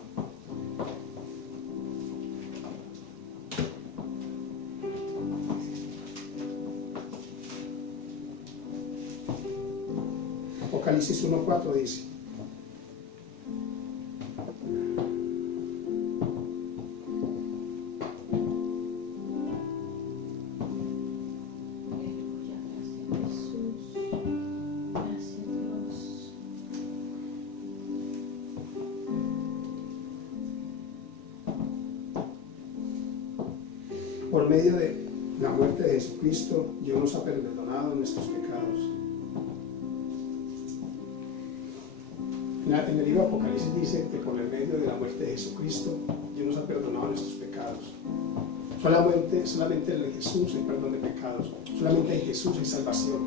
Apocalipsis 1:4 dice: por medio de la muerte de Jesucristo, Dios nos ha perdonado nuestros pecados. En el libro de Apocalipsis dice que por el medio de la muerte de Jesucristo, Dios nos ha perdonado nuestros pecados. Solamente en Jesús hay perdón de pecados. Solamente en Jesús hay salvación.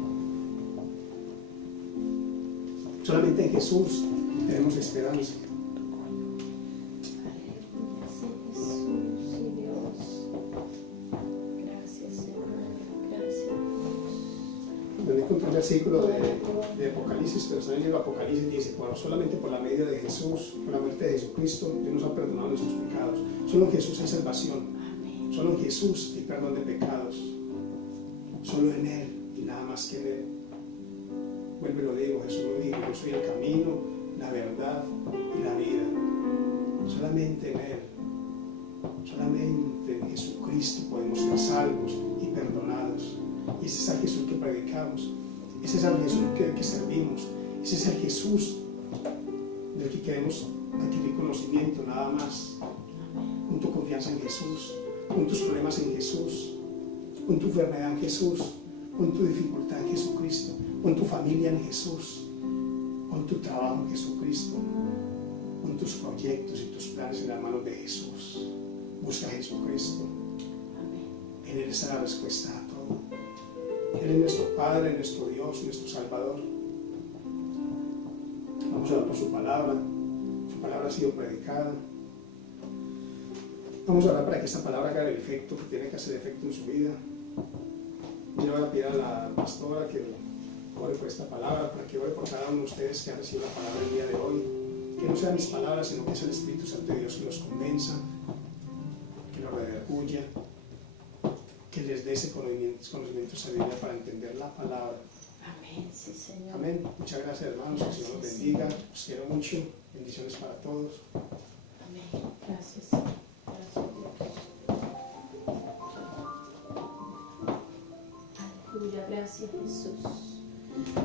Solamente en Jesús tenemos esperanza. Un versículo de Apocalipsis, pero está en el libro de Apocalipsis, dice: solamente por la medio de Jesús, por la muerte de Jesucristo, Dios nos ha perdonado nuestros pecados. Solo en Jesús hay salvación. Solo en Jesús hay perdón de pecados. Solo en Él y nada más que en Él. Vuelvo y lo digo, Jesús lo dijo: yo soy el camino, la verdad y la vida. Solamente en Él, solamente en Jesucristo podemos ser salvos y perdonados. Y ese es el Jesús que predicamos. Ese es el Jesús que servimos. Ese es el Jesús del que queremos adquirir conocimiento, nada más. Pon tu confianza en Jesús, pon tus problemas en Jesús, pon tu enfermedad en Jesús, pon tu dificultad en Jesucristo, pon tu familia en Jesús, pon tu trabajo en Jesucristo, pon tus proyectos y tus planes en las manos de Jesús. Busca a Jesucristo. En Él está la respuesta a todo. Él es nuestro Padre, nuestro Dios, nuestro Salvador. Vamos a orar por su palabra. Su palabra ha sido predicada. Vamos a orar para que esta palabra haga el efecto que tiene que hacer efecto en su vida. Yo voy a pedir a la pastora que ore por esta palabra, para que ore por cada uno de ustedes que ha recibido la palabra el día de hoy. Que no sean mis palabras, sino que sea el Espíritu Santo de Dios que los convenza, que los redarguya, que les dé ese conocimiento sabiduría para entender la palabra. Amén, sí, Señor. Amén. Muchas gracias, hermanos. Que el Señor los bendiga. Os quiero mucho. Bendiciones para todos. Amén. Gracias, Señor. Gracias, Dios. Gracias, Jesús.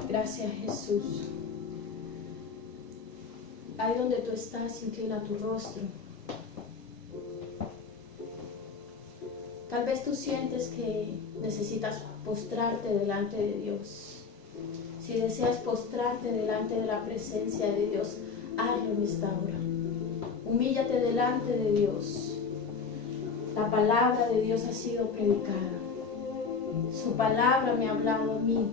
Gracias, Jesús. Ahí donde tú estás, inclina tu rostro. Tal vez tú sientes que necesitas postrarte delante de Dios. Si deseas postrarte delante de la presencia de Dios, hazlo en esta hora. Humíllate delante de Dios. La palabra de Dios ha sido predicada. Su palabra me ha hablado a mí.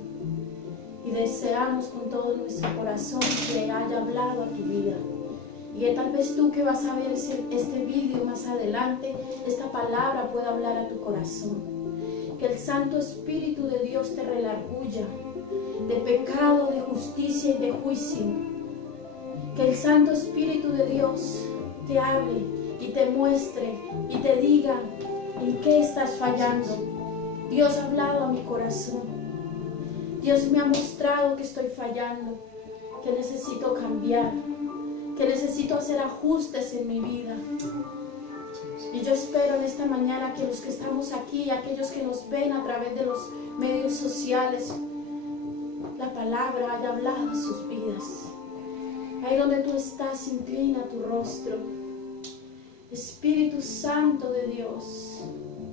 Y deseamos con todo nuestro corazón que haya hablado a tu vida. Y que tal vez tú que vas a ver este vídeo más adelante, esta palabra pueda hablar a tu corazón. Que el Santo Espíritu de Dios te redarguya de pecado, de justicia y de juicio. Que el Santo Espíritu de Dios te hable y te muestre y te diga en qué estás fallando. Dios ha hablado a mi corazón. Dios me ha mostrado que estoy fallando, que necesito cambiar, que necesito hacer ajustes en mi vida. Y yo espero en esta mañana que los que estamos aquí, aquellos que nos ven a través de los medios sociales, la palabra haya hablado a sus vidas. Ahí donde tú estás, inclina tu rostro. Espíritu Santo de Dios,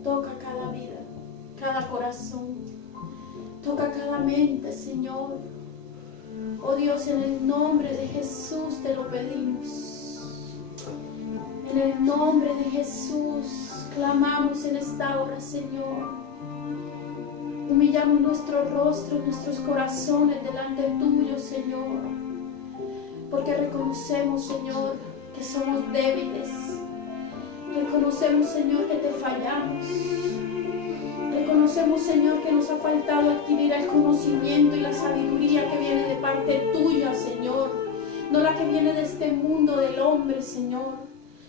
toca cada vida, cada corazón, toca cada mente, Señor. Oh Dios, en el nombre de Jesús te lo pedimos. En el nombre de Jesús clamamos en esta hora, Señor. Humillamos nuestro rostro, nuestros corazones delante tuyo, Señor. Porque reconocemos, Señor, que somos débiles. Reconocemos, Señor, que te fallamos. Reconocemos, Señor, que nos ha faltado adquirir el conocimiento y la sabiduría que viene de parte tuya, Señor. No la que viene de este mundo del hombre, Señor,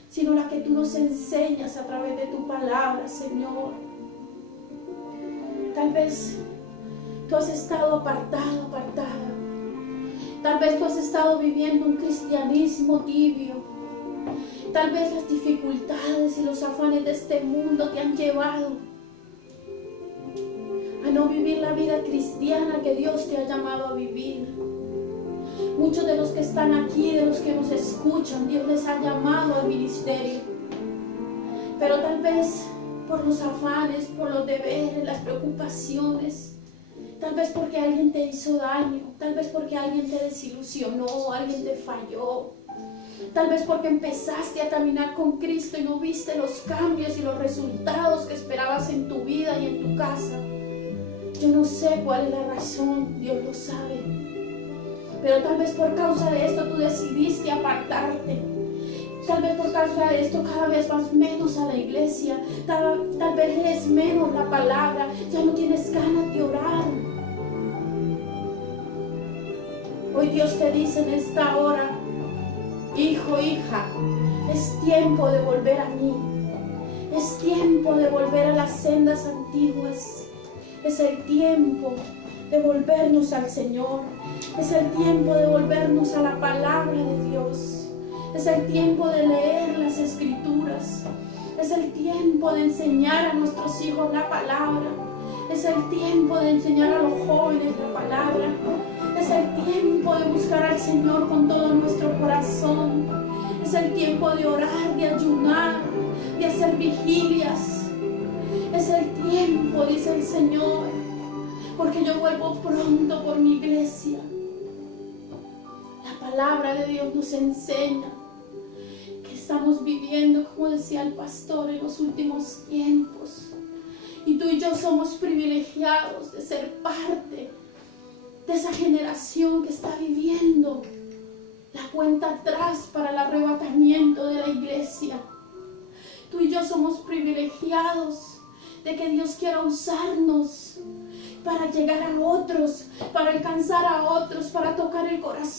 sino la que tú nos enseñas a través de tu palabra, Señor. Tal vez tú has estado apartado, apartada. Tal vez tú has estado viviendo un cristianismo tibio. Tal vez las dificultades y los afanes de este mundo te han llevado a no vivir la vida cristiana que Dios te ha llamado a vivir. Muchos de los que están aquí, de los que nos escuchan, Dios les ha llamado al ministerio. Pero tal vez por los afanes, por los deberes, las preocupaciones, tal vez porque alguien te hizo daño, tal vez porque alguien te desilusionó, alguien te falló, tal vez porque empezaste a caminar con Cristo y no viste los cambios y los resultados que esperabas en tu vida y en tu casa. Yo no sé cuál es la razón, Dios lo sabe. Pero tal vez por causa de esto tú decidiste apartarte. Tal vez por causa de esto cada vez vas menos a la iglesia. Tal vez lees menos la palabra. Ya no tienes ganas de orar. Hoy Dios te dice en esta hora: hijo, hija, es tiempo de volver a mí. Es tiempo de volver a las sendas antiguas. Es el tiempo de volvernos al Señor. Es el tiempo de volvernos a la palabra de Dios. Es el tiempo de leer las Escrituras. Es el tiempo de enseñar a nuestros hijos la palabra. Es el tiempo de enseñar a los jóvenes la palabra. Es el tiempo de buscar al Señor con todo nuestro corazón. Es el tiempo de orar, de ayunar, de hacer vigilias. Es el tiempo, dice el Señor, porque yo vuelvo pronto por mi iglesia. La palabra de Dios nos enseña que estamos viviendo, como decía el pastor, en los últimos tiempos. Y tú y yo somos privilegiados de ser parte de esa generación que está viviendo la cuenta atrás para el arrebatamiento de la iglesia. Tú y yo somos privilegiados de que Dios quiera usarnos para llegar a otros, para alcanzar a otros, para tocar el corazón